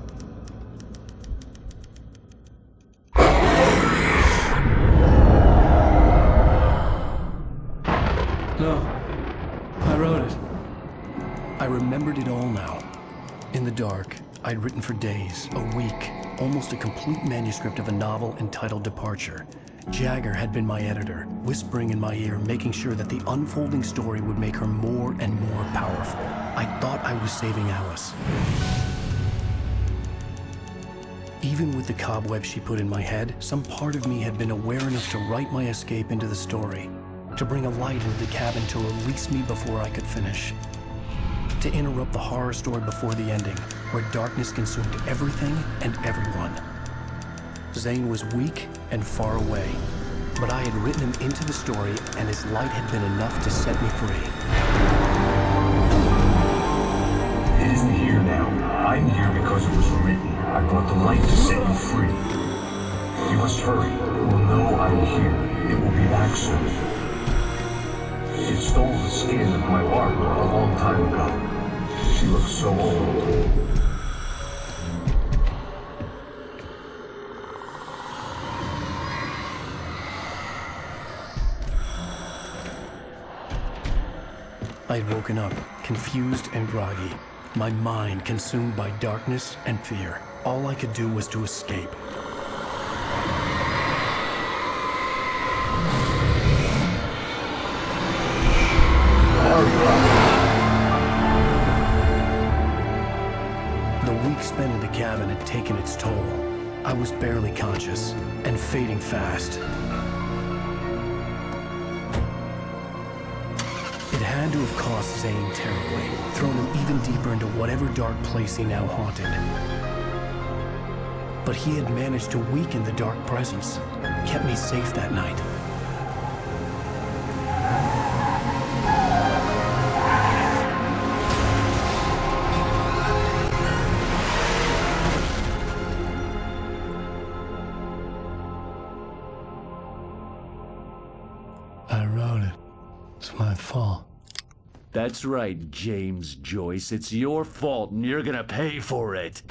No. I wrote it. I remembered it all now. In the dark, I'd written for days, a week, almost a complete manuscript of a novel entitled Departure. Jagger had been my editor, whispering in my ear, making sure that the unfolding story would make her more and more powerful. I thought I was saving Alice. Even with the cobwebs she put in my head, some part of me had been aware enough to write my escape into the story, to bring a light into the cabin to release me before I could finish, to interrupt the horror story before the ending, where darkness consumed everything and everyone. Zane was weak and far away, but I had written him into the story, and his light had been enough to set me free. It isn't here now. I'm here because it was written. I brought the light to set you free. You must hurry. It will know I'm here. It will be back soon. It stole the skin of my Barbara a long time ago. She looks so old. I'd woken up, confused and groggy, my mind consumed by darkness and fear. All I could do was to escape. The week spent in the cabin had taken its toll. I was barely conscious and fading fast. It had to have cost Zane terribly, thrown him even deeper into whatever dark place he now haunted. But he had managed to weaken the dark presence, kept me safe that night. I wrote it. It's my fault. That's right, James Joyce. It's your fault, and you're gonna pay for it.